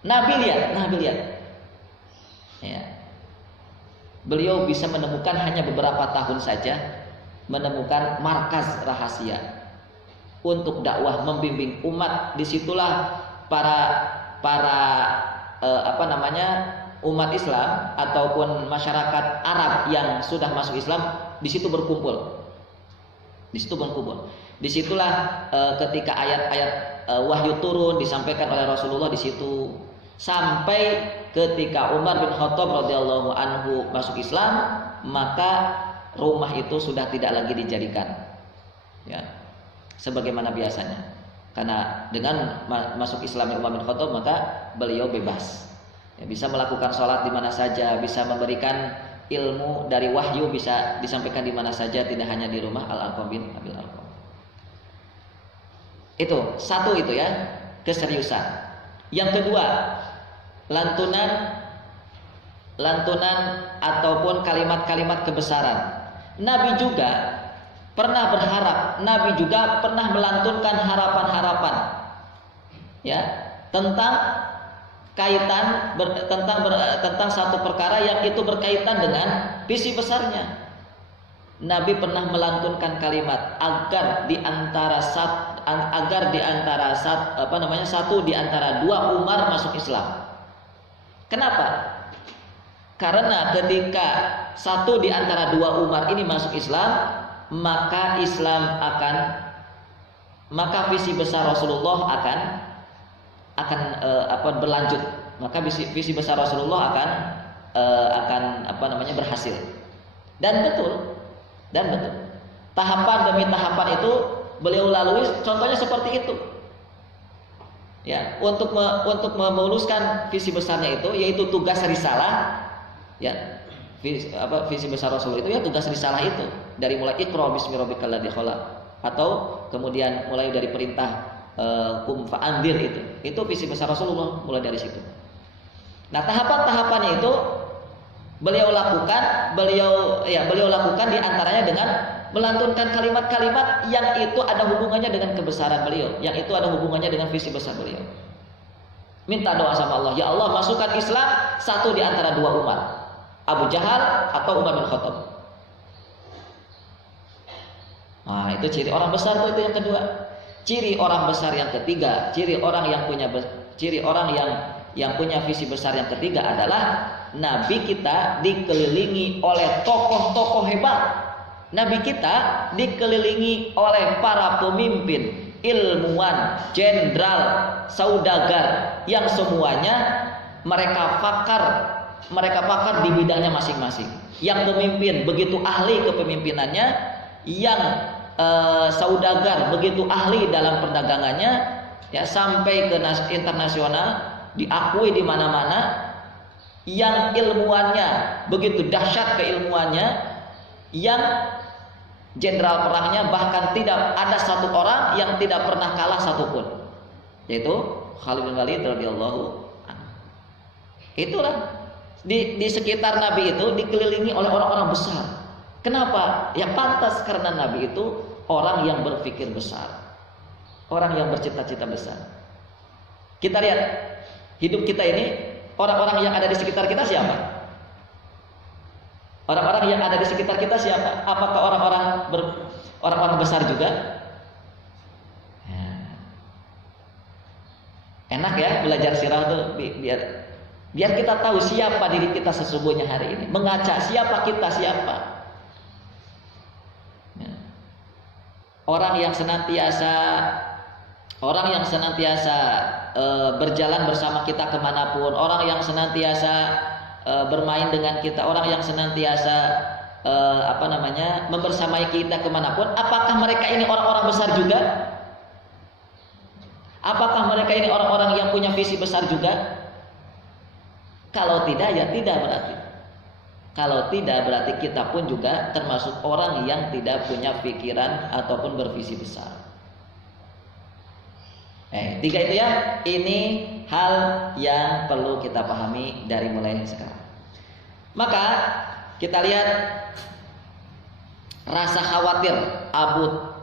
Nabi lihat. Ya. Beliau bisa menemukan hanya beberapa tahun saja, menemukan markas rahasia untuk dakwah membimbing umat. Disitulah para umat Islam ataupun masyarakat Arab yang sudah masuk Islam di situ berkumpul. Disitulah ketika ayat-ayat wahyu turun disampaikan oleh Rasulullah di situ, sampai ketika Umar bin Khattab radhiyallahu anhu masuk Islam, maka rumah itu sudah tidak lagi dijadikan, ya, sebagaimana biasanya. Karena dengan masuk Islamnya Umar bin Khattab, maka beliau bebas, ya, bisa melakukan sholat di mana saja, bisa memberikan ilmu dari wahyu, bisa disampaikan di mana saja, tidak hanya di rumah Al-Arqam bin Abil Arqam. Itu satu, itu ya, keseriusan. Yang kedua, lantunan ataupun kalimat-kalimat kebesaran. Nabi juga pernah berharap, Nabi juga pernah melantunkan harapan-harapan, ya, tentang tentang satu perkara yang itu berkaitan dengan visi besarnya. Nabi pernah melantunkan kalimat agar di antara satu di antara dua Umar masuk Islam. Kenapa? Karena ketika satu di antara dua Umar ini masuk Islam, maka visi besar Rasulullah akan berlanjut. Maka visi besar Rasulullah akan berhasil. Dan betul. Tahapan demi tahapan itu beliau lalui, contohnya seperti itu. Ya, untuk memuluskan visi besarnya itu, yaitu tugas risalah, ya. Visi besar Rasul itu ya tugas risalah itu, dari mulai Iqra bismi rabbikal ladzi khalaq, atau kemudian mulai dari perintah kum fa'andir, itu visi besar Rasulullah, mulai dari situ. Nah, tahapan-tahapannya itu beliau lakukan diantaranya dengan melantunkan kalimat-kalimat yang itu ada hubungannya dengan kebesaran beliau, yang itu ada hubungannya dengan visi besar beliau. Minta doa sama Allah, ya Allah, masukkan Islam satu di antara dua Umar, Abu Jahal atau Umar bin Khattab. Nah, itu ciri orang besar itu yang kedua. Ciri orang besar yang ketiga, ciri orang yang punya visi besar yang ketiga adalah Nabi kita dikelilingi oleh tokoh-tokoh hebat. Nabi kita dikelilingi oleh para pemimpin, ilmuwan, jenderal, saudagar, yang semuanya mereka pakar di bidangnya masing-masing. Yang pemimpin begitu ahli kepemimpinannya, yang saudagar begitu ahli dalam perdagangannya, ya sampai ke internasional, diakui di mana-mana, yang ilmuannya begitu dahsyat keilmuannya, yang jenderal perangnya bahkan tidak ada satu orang yang tidak pernah kalah satupun, yaitu Khalid bin Walid radhiyallahu anhu. Itulah di sekitar Nabi itu dikelilingi oleh orang-orang besar. Kenapa? Ya pantas karena Nabi itu orang yang berpikir besar, orang yang bercita-cita besar. Kita lihat hidup kita ini, orang-orang yang ada di sekitar kita siapa? Orang-orang yang ada di sekitar kita siapa? Apakah orang-orang besar juga? Ya. Enak ya belajar sirah tuh, biar kita tahu siapa diri kita sesungguhnya hari ini. Mengaca siapa kita, siapa. Ya. Orang yang senantiasa berjalan bersama kita kemanapun, orang yang senantiasa bermain dengan kita, orang yang senantiasa membersamai kita kemanapun. Apakah mereka ini orang-orang besar juga? Apakah mereka ini orang-orang yang punya visi besar juga? Kalau tidak, ya tidak berarti. Kalau tidak, berarti kita pun juga termasuk orang yang tidak punya pikiran ataupun bervisi besar. Tiga itu ya, ini hal yang perlu kita pahami dari mulai sekarang. Maka kita lihat rasa khawatir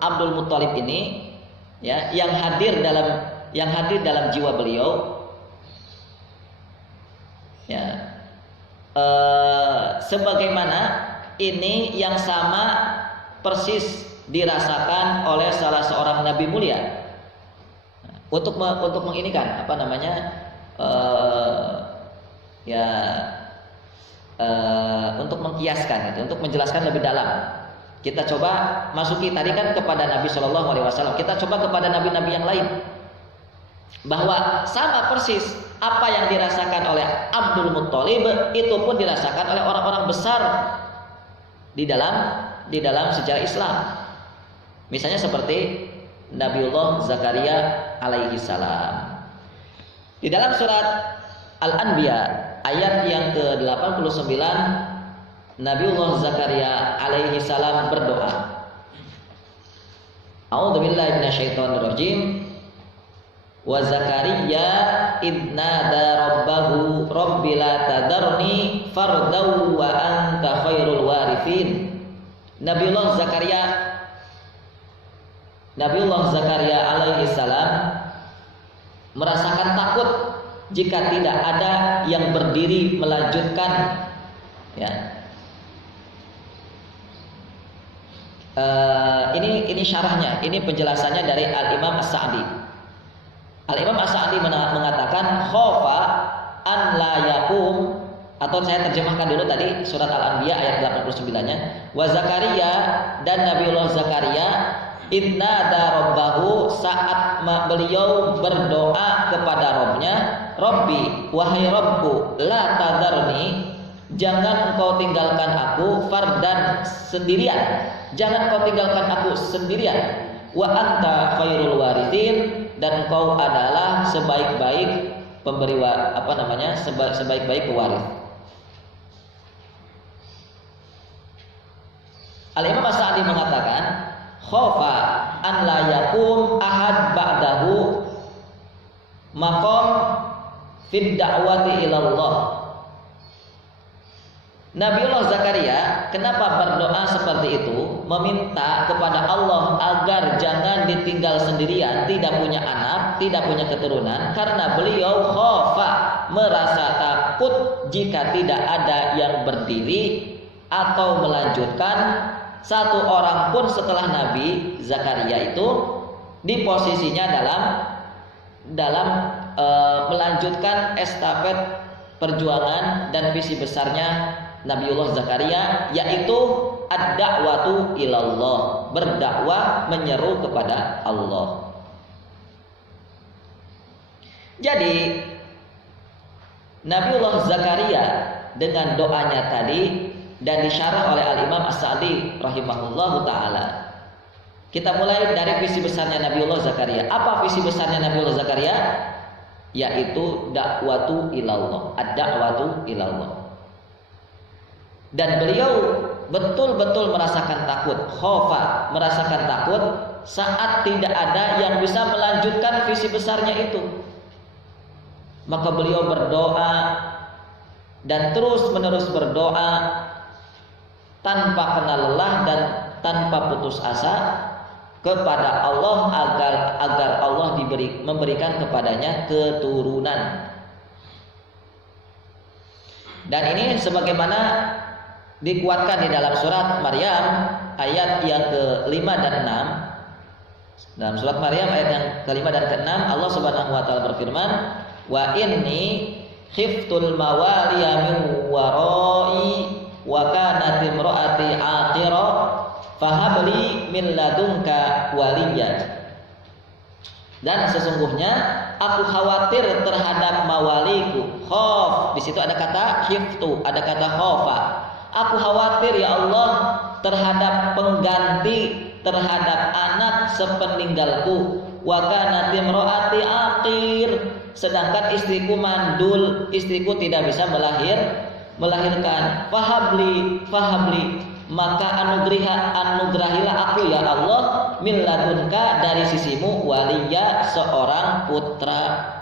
Abdul Muthalib ini, ya, yang hadir dalam jiwa beliau, ya, sebagaimana ini yang sama persis dirasakan oleh salah seorang nabi mulia. Untuk menginikan untuk mengkiaskan itu, untuk menjelaskan lebih dalam. Kita coba masuki tadi kan kepada Nabi Shallallahu Alaihi Wasallam. Kita coba kepada nabi-nabi yang lain, bahwa sama persis apa yang dirasakan oleh Abdul Muthalib itu pun dirasakan oleh orang-orang besar di dalam sejarah Islam. Misalnya seperti Nabiullah Zakaria alaihi salam. Di dalam surat Al-Anbiya ayat yang ke-89, Nabiullah Zakaria alaihi salam berdoa, A'udzubillahi minasyaitonirrajim. Wa Zakaria idnada rabbahu rabbi la tadarni fardaw wa anta khairul warithin. Nabiullah Zakaria alaihi salam merasakan takut jika tidak ada yang berdiri melanjutkan, ya. Ini syarahnya, ini penjelasannya dari Al-Imam As-Sa'di. Al-Imam As-Sa'di mengatakan khofa an la yakum, atau saya terjemahkan dulu tadi surat Al-Anbiya ayat 89-nya. Wa Zakaria, dan Nabiullah Zakaria idnada rabbahu, saat beliau berdoa kepada Rabbnya, Rabbi, wahai Rabbku, la tadarni, jangan engkau tinggalkan aku fardan, sendirian. Jangan engkau tinggalkan aku sendirian. Wa anta khairul warithin, dan engkau adalah sebaik-baik pemberi sebaik-baik pewaris. Al-Imam As-Sa'di mengatakan khofa an la yakum ahad ba'dahu maqam fid da'wati ilallah. Nabiullah Zakaria kenapa berdoa seperti itu, meminta kepada Allah agar jangan ditinggal sendirian, tidak punya anak, tidak punya keturunan, karena beliau khofa, merasa takut jika tidak ada yang berdiri atau melanjutkan satu orang pun setelah Nabi Zakaria itu di posisinya dalam melanjutkan estafet perjuangan dan visi besarnya Nabiullah Zakaria, yaitu ad-da'watu ilallah, berdakwah, menyeru kepada Allah. Jadi Nabiullah Zakaria dengan doanya tadi dan disyarah oleh Al-Imam As-Sa'di rahimahullahu ta'ala, Kita mulai dari visi besarnya Nabiullah Zakaria. Apa visi besarnya Nabiullah Zakaria? Yaitu dakwatu ilallah, ad-da'watu ilallah. Dan beliau betul-betul merasakan takut, khofa, merasakan takut saat tidak ada yang bisa melanjutkan visi besarnya itu. Maka beliau berdoa dan terus-menerus berdoa tanpa kenal lelah dan tanpa putus asa kepada Allah agar Allah memberikan kepadanya keturunan. Dan ini sebagaimana dikuatkan di dalam surat Maryam ayat yang ke-5 dan 6. Dalam surat Maryam ayat yang ke-5 dan ke-6 Allah Subhanahu wa taala berfirman, "Wa inni khiftul mawaliya min warai wa kanat imraati aqira fahabli min ladunka waliyya." Dan sesungguhnya aku khawatir terhadap mawaliku. Khauf, di situ ada kata khiftu, ada kata khaufa. Aku khawatir ya Allah terhadap pengganti, terhadap anak sepeninggalku. Wa kanat imraati aqir, sedangkan istriku mandul, istriku tidak bisa melahirkan. Fahabli, maka anugerahilah aku ya Allah min ladunka, dari sisimu, waliya, seorang putra.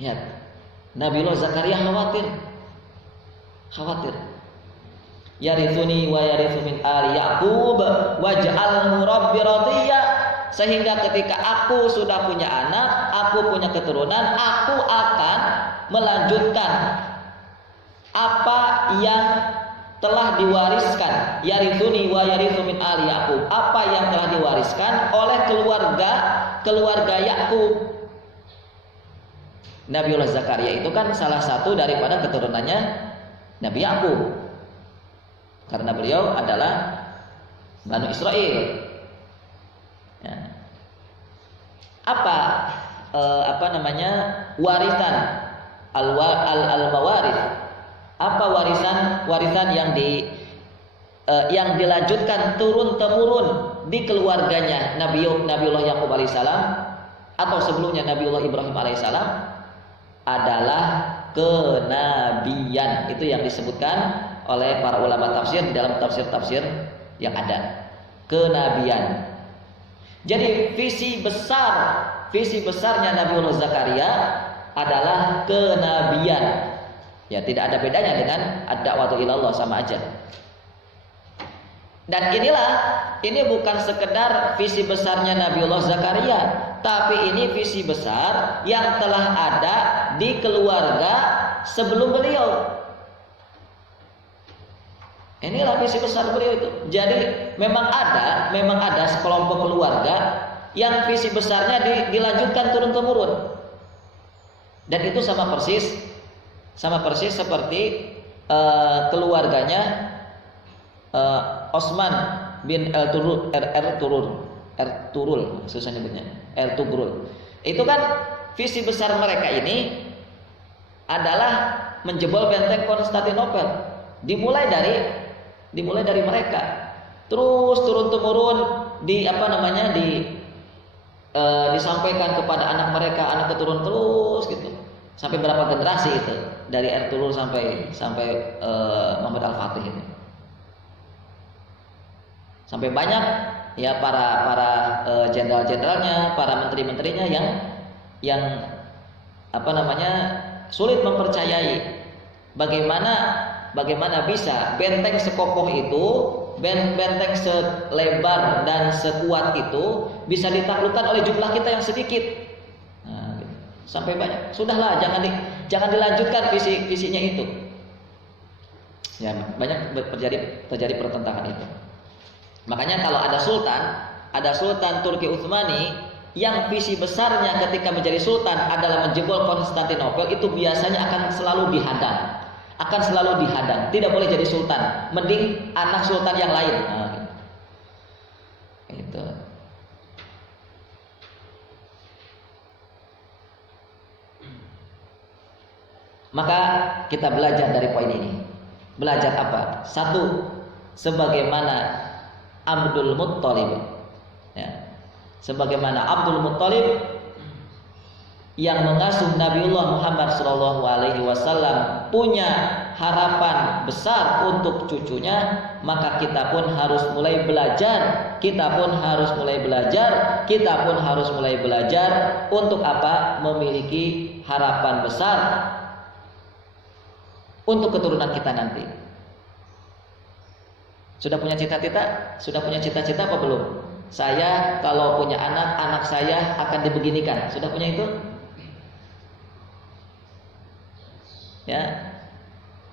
Lihat, Nabiullah Zakaria khawatir. Yarithuni wa yarithu min ali Yaqub waj'alhu rabbi radiyya, sehingga ketika aku sudah punya anak, aku punya keturunan, aku akan melanjutkan apa yang telah diwariskan. Yarithuni wa yarithu min ali Yaqub, apa yang telah diwariskan oleh keluarga Yakub. Nabiullah Zakaria itu kan salah satu daripada keturunannya Nabi Yakub, karena beliau adalah Bani Israel. Ya. Apa namanya warisan al-mawarith? Apa warisan yang dilanjutkan turun temurun di keluarganya Nabiullah Yakub alaihissalam atau sebelumnya Nabiullah Ibrahim alaihissalam adalah kenabian. Itu yang disebutkan oleh para ulama tafsir di dalam tafsir-tafsir yang ada, kenabian. Jadi visi besarnya Nabiullah Zakaria adalah kenabian. Ya, tidak ada bedanya dengan ad-da'watu ilallah, sama aja. Dan ini bukan sekedar visi besarnya Nabiullah Zakaria, tapi ini visi besar yang telah ada di keluarga sebelum beliau. Inilah visi besar beliau itu. Jadi memang ada sekelompok keluarga yang visi besarnya dilanjutkan turun temurun. Dan itu sama persis seperti keluarganya Osman bin Ertugrul, susah nyebutnya, Ertugrul. Itu kan visi besar mereka ini adalah menjebol benteng Konstantinopel. Dimulai dari mereka, terus turun temurun disampaikan kepada anak mereka, anak keturunan, terus gitu sampai berapa generasi itu, dari Ertugrul sampai Muhammad Al-Fatih itu. Sampai banyak ya para jenderal-jenderalnya, para menteri-menterinya yang sulit mempercayai bagaimana bisa benteng sekokoh itu, benteng selebar dan sekuat itu bisa ditaklukkan oleh jumlah kita yang sedikit. Nah, gitu. Sampai banyak. Sudahlah, jangan dilanjutkan visinya itu. Ya, banyak terjadi pertentangan itu. Makanya kalau ada sultan Turki Utsmani yang visi besarnya ketika menjadi sultan adalah menjebol Konstantinopel, itu biasanya akan selalu dihadang. Tidak boleh jadi sultan, mending anak sultan yang lain. Nah, gitu. Maka kita belajar dari poin ini. Belajar apa? Satu, sebagaimana Abdul Muttalib. Ya. Sebagaimana Abdul Muttalib yang mengasuh Nabiullah Muhammad SAW punya harapan besar untuk cucunya, maka kita pun harus mulai belajar. Kita pun harus mulai belajar untuk apa? Memiliki harapan besar untuk keturunan kita nanti. Sudah punya cita-cita? Sudah punya cita-cita apa belum? Saya kalau punya anak, anak saya akan dibeginikan. Sudah punya itu? Ya,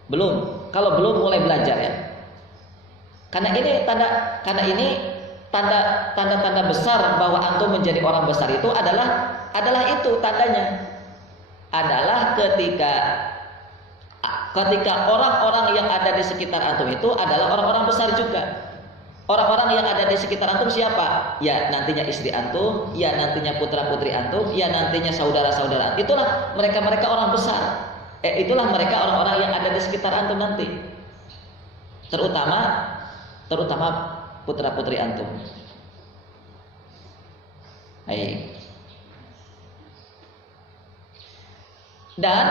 belum. Kalau belum, mulai belajar ya. Karena ini tanda besar bahwa antum menjadi orang besar itu adalah itu tandanya. Adalah ketika orang-orang yang ada di sekitar antum itu adalah orang-orang besar juga. Orang-orang yang ada di sekitar antum siapa? Ya nantinya istri antum, ya nantinya putra-putri antum, ya nantinya saudara-saudara. Itulah mereka-mereka orang besar. Itulah mereka orang-orang yang ada di sekitar antum nanti. Terutama putra-putri antum. Baik. Dan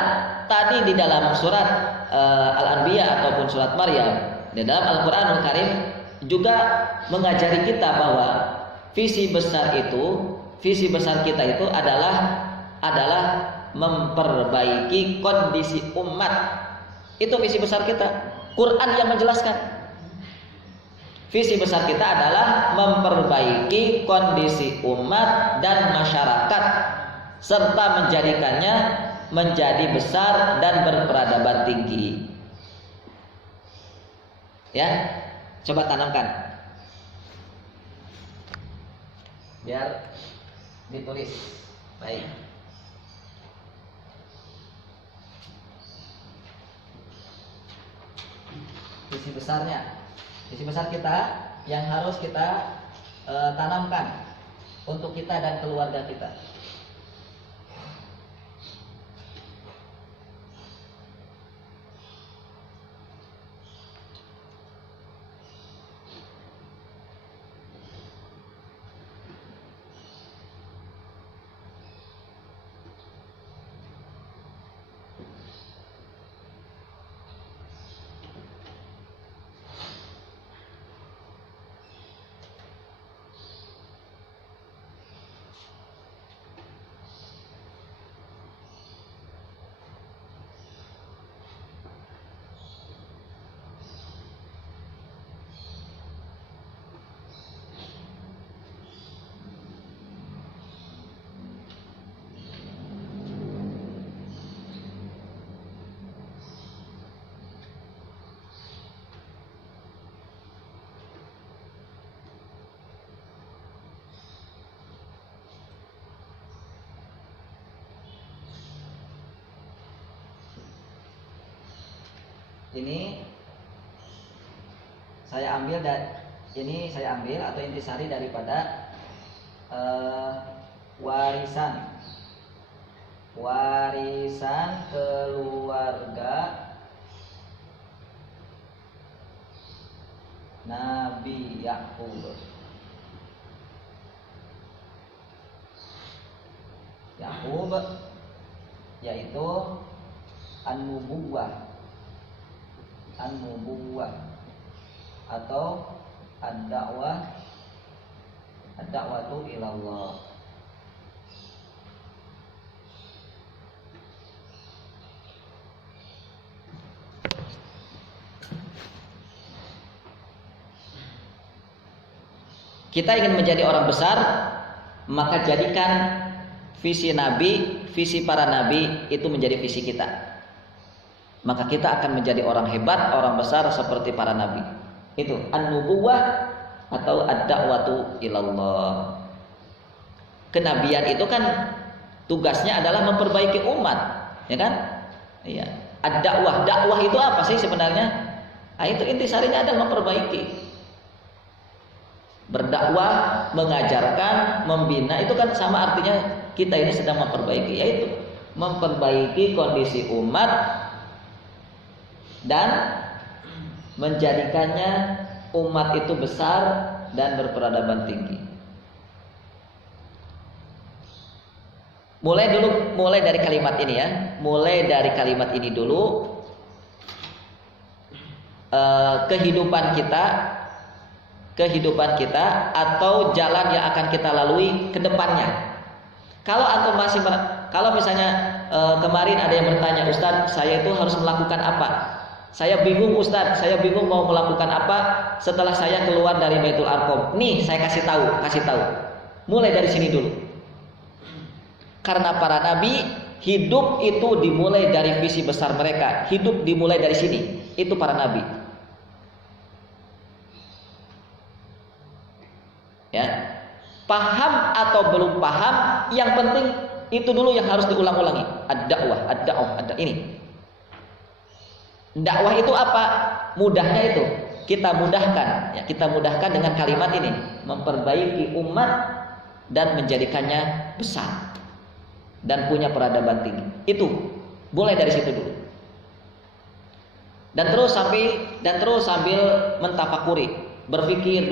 tadi di dalam surat Al-Anbiya ataupun surat Maryam, di dalam Al-Qur'anul Karim juga mengajari kita bahwa visi besar kita itu adalah memperbaiki kondisi umat. Itu visi besar kita. Quran yang menjelaskan. Visi besar kita adalah memperbaiki kondisi umat dan masyarakat serta menjadikannya menjadi besar dan berperadaban tinggi. Ya, coba tanamkan. Biar ditulis. Baik. Visi besar kita yang harus kita tanamkan untuk kita dan keluarga kita. Ini saya ambil atau intisari daripada warisan keluarga Nabi Yakub. Yaitu an-nubuwah atau ad-da'watu ilallah. Kita ingin menjadi orang besar, maka jadikan visi Nabi, visi para Nabi itu menjadi visi kita. Maka kita akan menjadi orang hebat, orang besar seperti para Nabi. Itu an-nubuwah atau ad-da'watu ilallah. Kenabian itu kan tugasnya adalah memperbaiki umat, ya kan? Iya. Ad-da'wah, dakwah itu apa sih sebenarnya? Itu intisarinya adalah memperbaiki. Berdakwah, mengajarkan, membina, itu kan sama artinya kita ini sedang memperbaiki, yaitu memperbaiki kondisi umat dan menjadikannya umat itu besar dan berperadaban tinggi. Mulai dari kalimat ini ya. Mulai dari kalimat ini dulu. Kehidupan kita atau jalan yang akan kita lalui ke depannya. Kalau misalnya kemarin ada yang bertanya, Ustadz, saya itu harus melakukan apa? Saya bingung Ustadz, saya bingung mau melakukan apa setelah saya keluar dari Baitul Arqam. Nih, saya kasih tahu. Mulai dari sini dulu. Karena para nabi hidup itu dimulai dari visi besar mereka, hidup dimulai dari sini. Itu para nabi. Ya. Paham atau belum paham, yang penting itu dulu yang harus diulang-ulangi. Ad-da'wah, ini. Dakwah itu apa? Mudahnya itu kita mudahkan dengan kalimat ini, memperbaiki umat dan menjadikannya besar dan punya peradaban tinggi. Itu mulai dari situ dulu. Dan terus sambil mentafakuri, berpikir.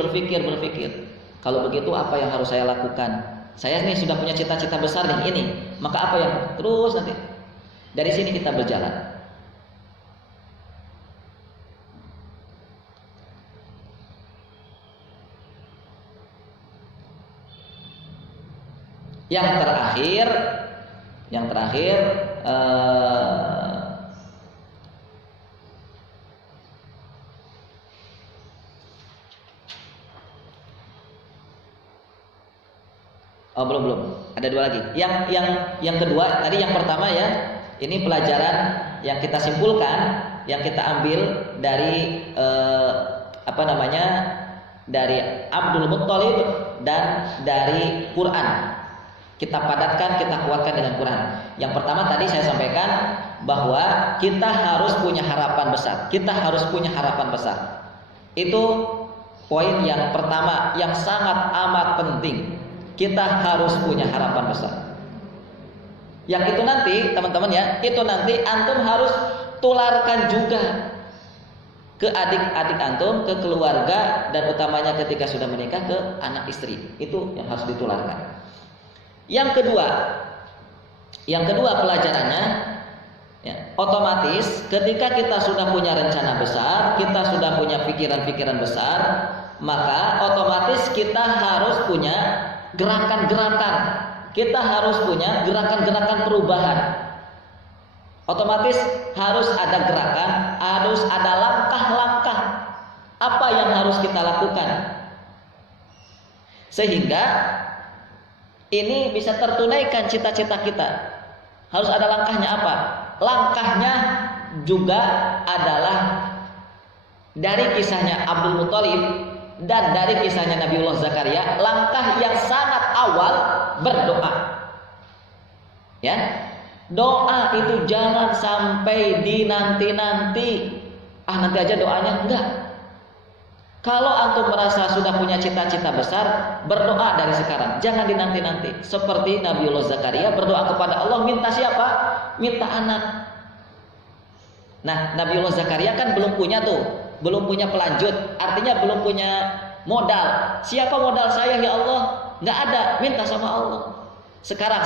Kalau begitu apa yang harus saya lakukan? Saya nih sudah punya cita-cita besar nih ini. Maka apa yang terus nanti dari sini kita berjalan. Yang terakhir belum. Ada dua lagi. Yang kedua, tadi yang pertama ya, ini pelajaran yang kita simpulkan, yang kita ambil dari dari Abdul Muttalib dan dari Quran. Kita padatkan, kita kuatkan dengan Quran. Yang pertama tadi saya sampaikan bahwa kita harus punya harapan besar. Itu poin yang pertama yang sangat amat penting. Kita harus punya harapan besar. Yang itu nanti teman-teman ya, itu nanti antum harus tularkan juga ke adik-adik antum, ke keluarga, dan utamanya ketika sudah menikah ke anak istri. Itu yang harus ditularkan. Yang kedua pelajarannya ya, otomatis ketika kita sudah punya rencana besar, kita sudah punya pikiran-pikiran besar, maka otomatis kita harus punya gerakan-gerakan. Kita harus punya gerakan-gerakan perubahan. Otomatis harus ada gerakan, harus ada langkah-langkah apa yang harus kita lakukan sehingga ini bisa tertunaikan cita-cita kita. Harus ada langkahnya apa? Langkahnya juga adalah dari kisahnya Abdul Muttalib dan dari kisahnya Nabiullah Zakaria, langkah yang sangat awal berdoa. Ya. Doa itu jangan sampai dinanti-nanti. Nanti aja doanya, enggak. Kalau antum merasa sudah punya cita-cita besar, berdoa dari sekarang, jangan dinanti-nanti. Seperti Nabiullah Zakaria berdoa kepada Allah, minta siapa? Minta anak. Nah, Nabiullah Zakaria kan belum punya pelanjut, artinya belum punya modal. Siapa modal saya ya Allah? Nggak ada, minta sama Allah. Sekarang,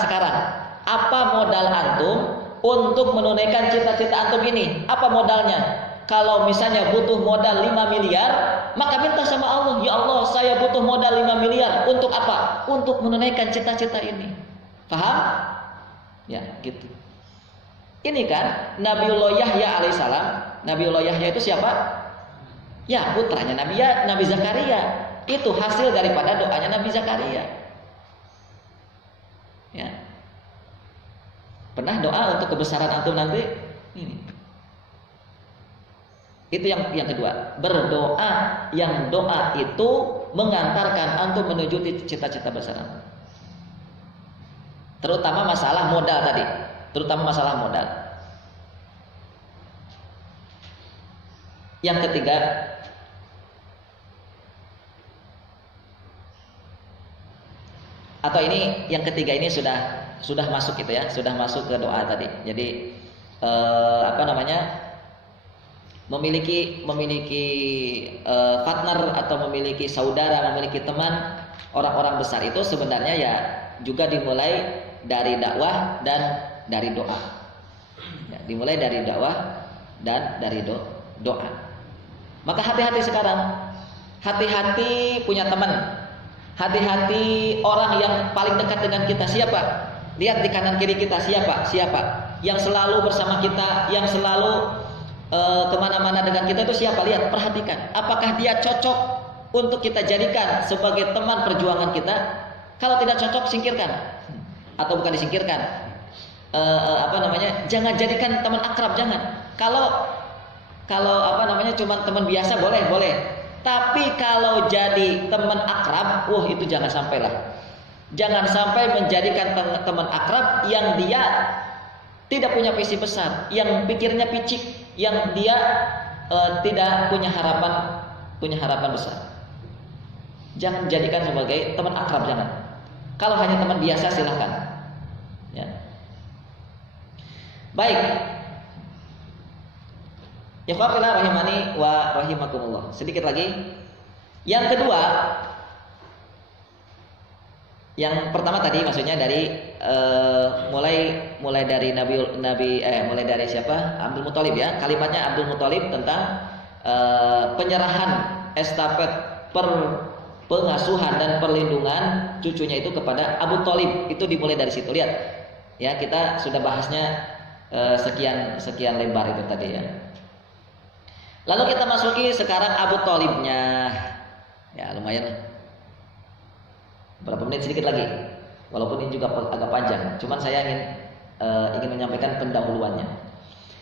apa modal antum untuk menunaikan cita-cita antum ini? Apa modalnya? Kalau misalnya butuh modal 5 miliar, maka minta sama Allah, ya Allah saya butuh modal 5 miliar. Untuk apa? Untuk menunaikan cita-cita ini. Paham? Ya, gitu. Ini kan Nabiullah Yahya alaihissalam. Nabiullah Yahya itu siapa? Ya, putranya Nabi Zakaria. Itu hasil daripada doanya Nabi Zakaria. Ya. Pernah doa untuk kebesaran antum nanti? Ini. Itu yang kedua, berdoa, yang doa itu mengantarkan antum menuju cita-cita besar. Terutama masalah modal tadi, modal. Yang ketiga, atau yang ketiga ini sudah masuk gitu ya, sudah masuk ke doa tadi. Jadi memiliki partner atau memiliki saudara, memiliki teman orang-orang besar itu sebenarnya ya juga dimulai dari dakwah dan dari doa. Ya, dimulai dari dakwah dan dari doa. Maka hati-hati sekarang, hati-hati punya teman, hati-hati orang yang paling dekat dengan kita siapa. Lihat di kanan kiri kita siapa yang selalu bersama kita, yang selalu kemana-mana dengan kita itu siapa. Lihat, perhatikan, apakah dia cocok untuk kita jadikan sebagai teman perjuangan kita. Kalau tidak cocok, singkirkan, atau bukan disingkirkan, jangan jadikan teman akrab, jangan. Kalau cuma teman biasa boleh. Tapi kalau jadi teman akrab, itu jangan sampailah. Jangan sampai menjadikan teman akrab yang dia tidak punya visi besar, yang pikirnya picik, yang dia tidak punya harapan besar. Jangan jadikan sebagai teman akrab, jangan. Kalau hanya teman biasa silahkan. Ya. Baik. Ya qafila rahimani wa rahimakumullah. Sedikit lagi. Yang kedua, yang pertama tadi maksudnya dari mulai dari mulai dari siapa? Abdul Muthalib ya. Kalimatnya Abdul Muthalib tentang penyerahan estafet pengasuhan dan perlindungan cucunya itu kepada Abu Thalib. Itu dimulai dari situ. Lihat. Ya, kita sudah bahasnya sekian lebar itu tadi ya. Lalu kita masuki sekarang Abu Thalibnya. Ya, lumayan. Berapa menit sedikit lagi. Walaupun ini juga agak panjang. Cuman saya ingin menyampaikan pendahuluannya.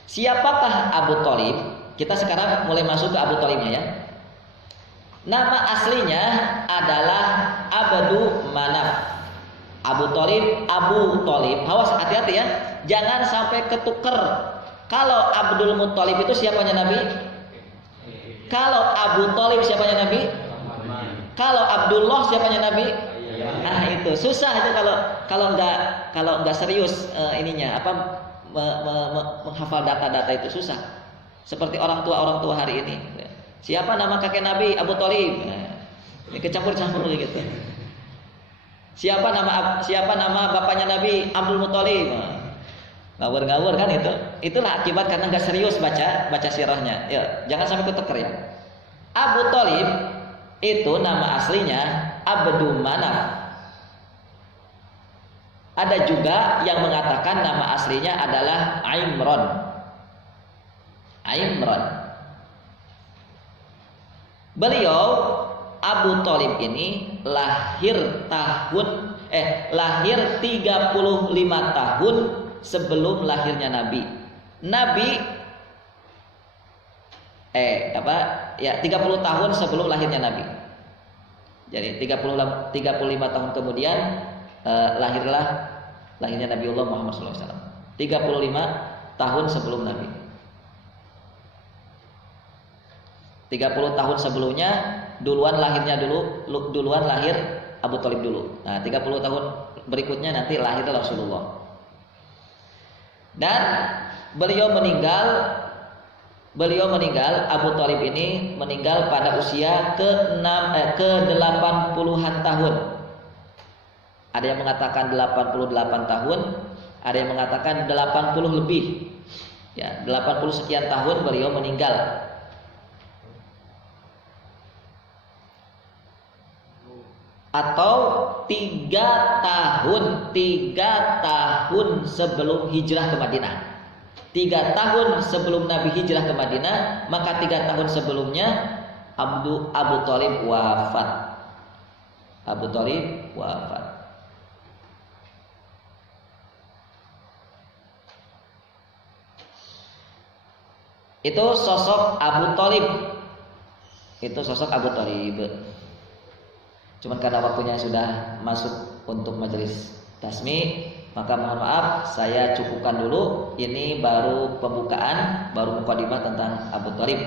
Siapakah Abu Thalib? Kita sekarang mulai masuk ke Abu Thalibnya ya. Nama aslinya adalah Abdu Manaf. Abu Thalib. Awas, hati-hati ya. Jangan sampai ketuker. Kalau Abdul Muthalib itu siapanya Nabi? Kalau Abu Thalib siapanya Nabi? Kalau Abdullah siapanya Nabi? Nah itu susah itu kalau nggak serius ininya menghafal data-data itu susah. Seperti orang tua hari ini. Siapa nama kakek Nabi? Abu Thalib. Ini kecampur-campur gitu. Siapa nama bapaknya Nabi? Abdul Muthalib. Ngawur-ngawur kan itu. Itulah akibat karena nggak serius baca sirahnya. Ya, jangan sampai ketuker ya. Abu Thalib itu nama aslinya Abdu Manaf. Ada juga yang mengatakan nama aslinya adalah Imran. Beliau Abu Thalib ini lahir 35 tahun sebelum lahirnya Nabi. 30 tahun sebelum lahirnya Nabi. Jadi 35 tahun kemudian lahirnya Nabiullah Muhammad SAW. 35 tahun sebelum Nabi. 30 tahun sebelumnya duluan lahir Abu Thalib dulu. Nah, 30 tahun berikutnya nanti lahir Rasulullah. Dan beliau meninggal Abu Thalib ini meninggal pada usia ke-80-an tahun. Ada yang mengatakan 88 tahun, ada yang mengatakan 80 lebih. Ya, 80 sekian tahun beliau meninggal. Atau 3 tahun sebelum hijrah ke Madinah. 3 tahun sebelum Nabi hijrah ke Madinah, maka 3 tahun sebelumnya Abu Thalib wafat. Itu sosok Abu Thalib. Cuman karena waktunya sudah masuk untuk majelis tasmi, maka mohon maaf saya cukupkan dulu. Ini baru pembukaan, baru mukadimah tentang Abu Thalib.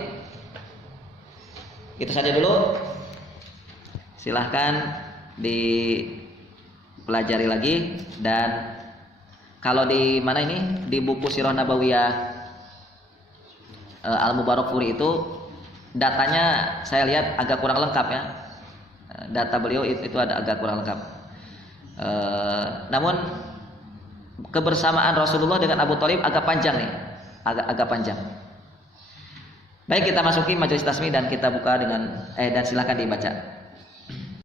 Itu saja dulu. Silahkan dipelajari lagi. Dan kalau di mana ini, di buku Sirah Nabawiyah Al-Mubarakfuri itu datanya saya lihat agak kurang lengkap ya. Data beliau itu ada agak kurang lengkap. Namun kebersamaan Rasulullah dengan Abu Thalib agak panjang nih, agak panjang. Baik, kita masuki majelis tasmi dan kita buka dengan dan silakan dibaca.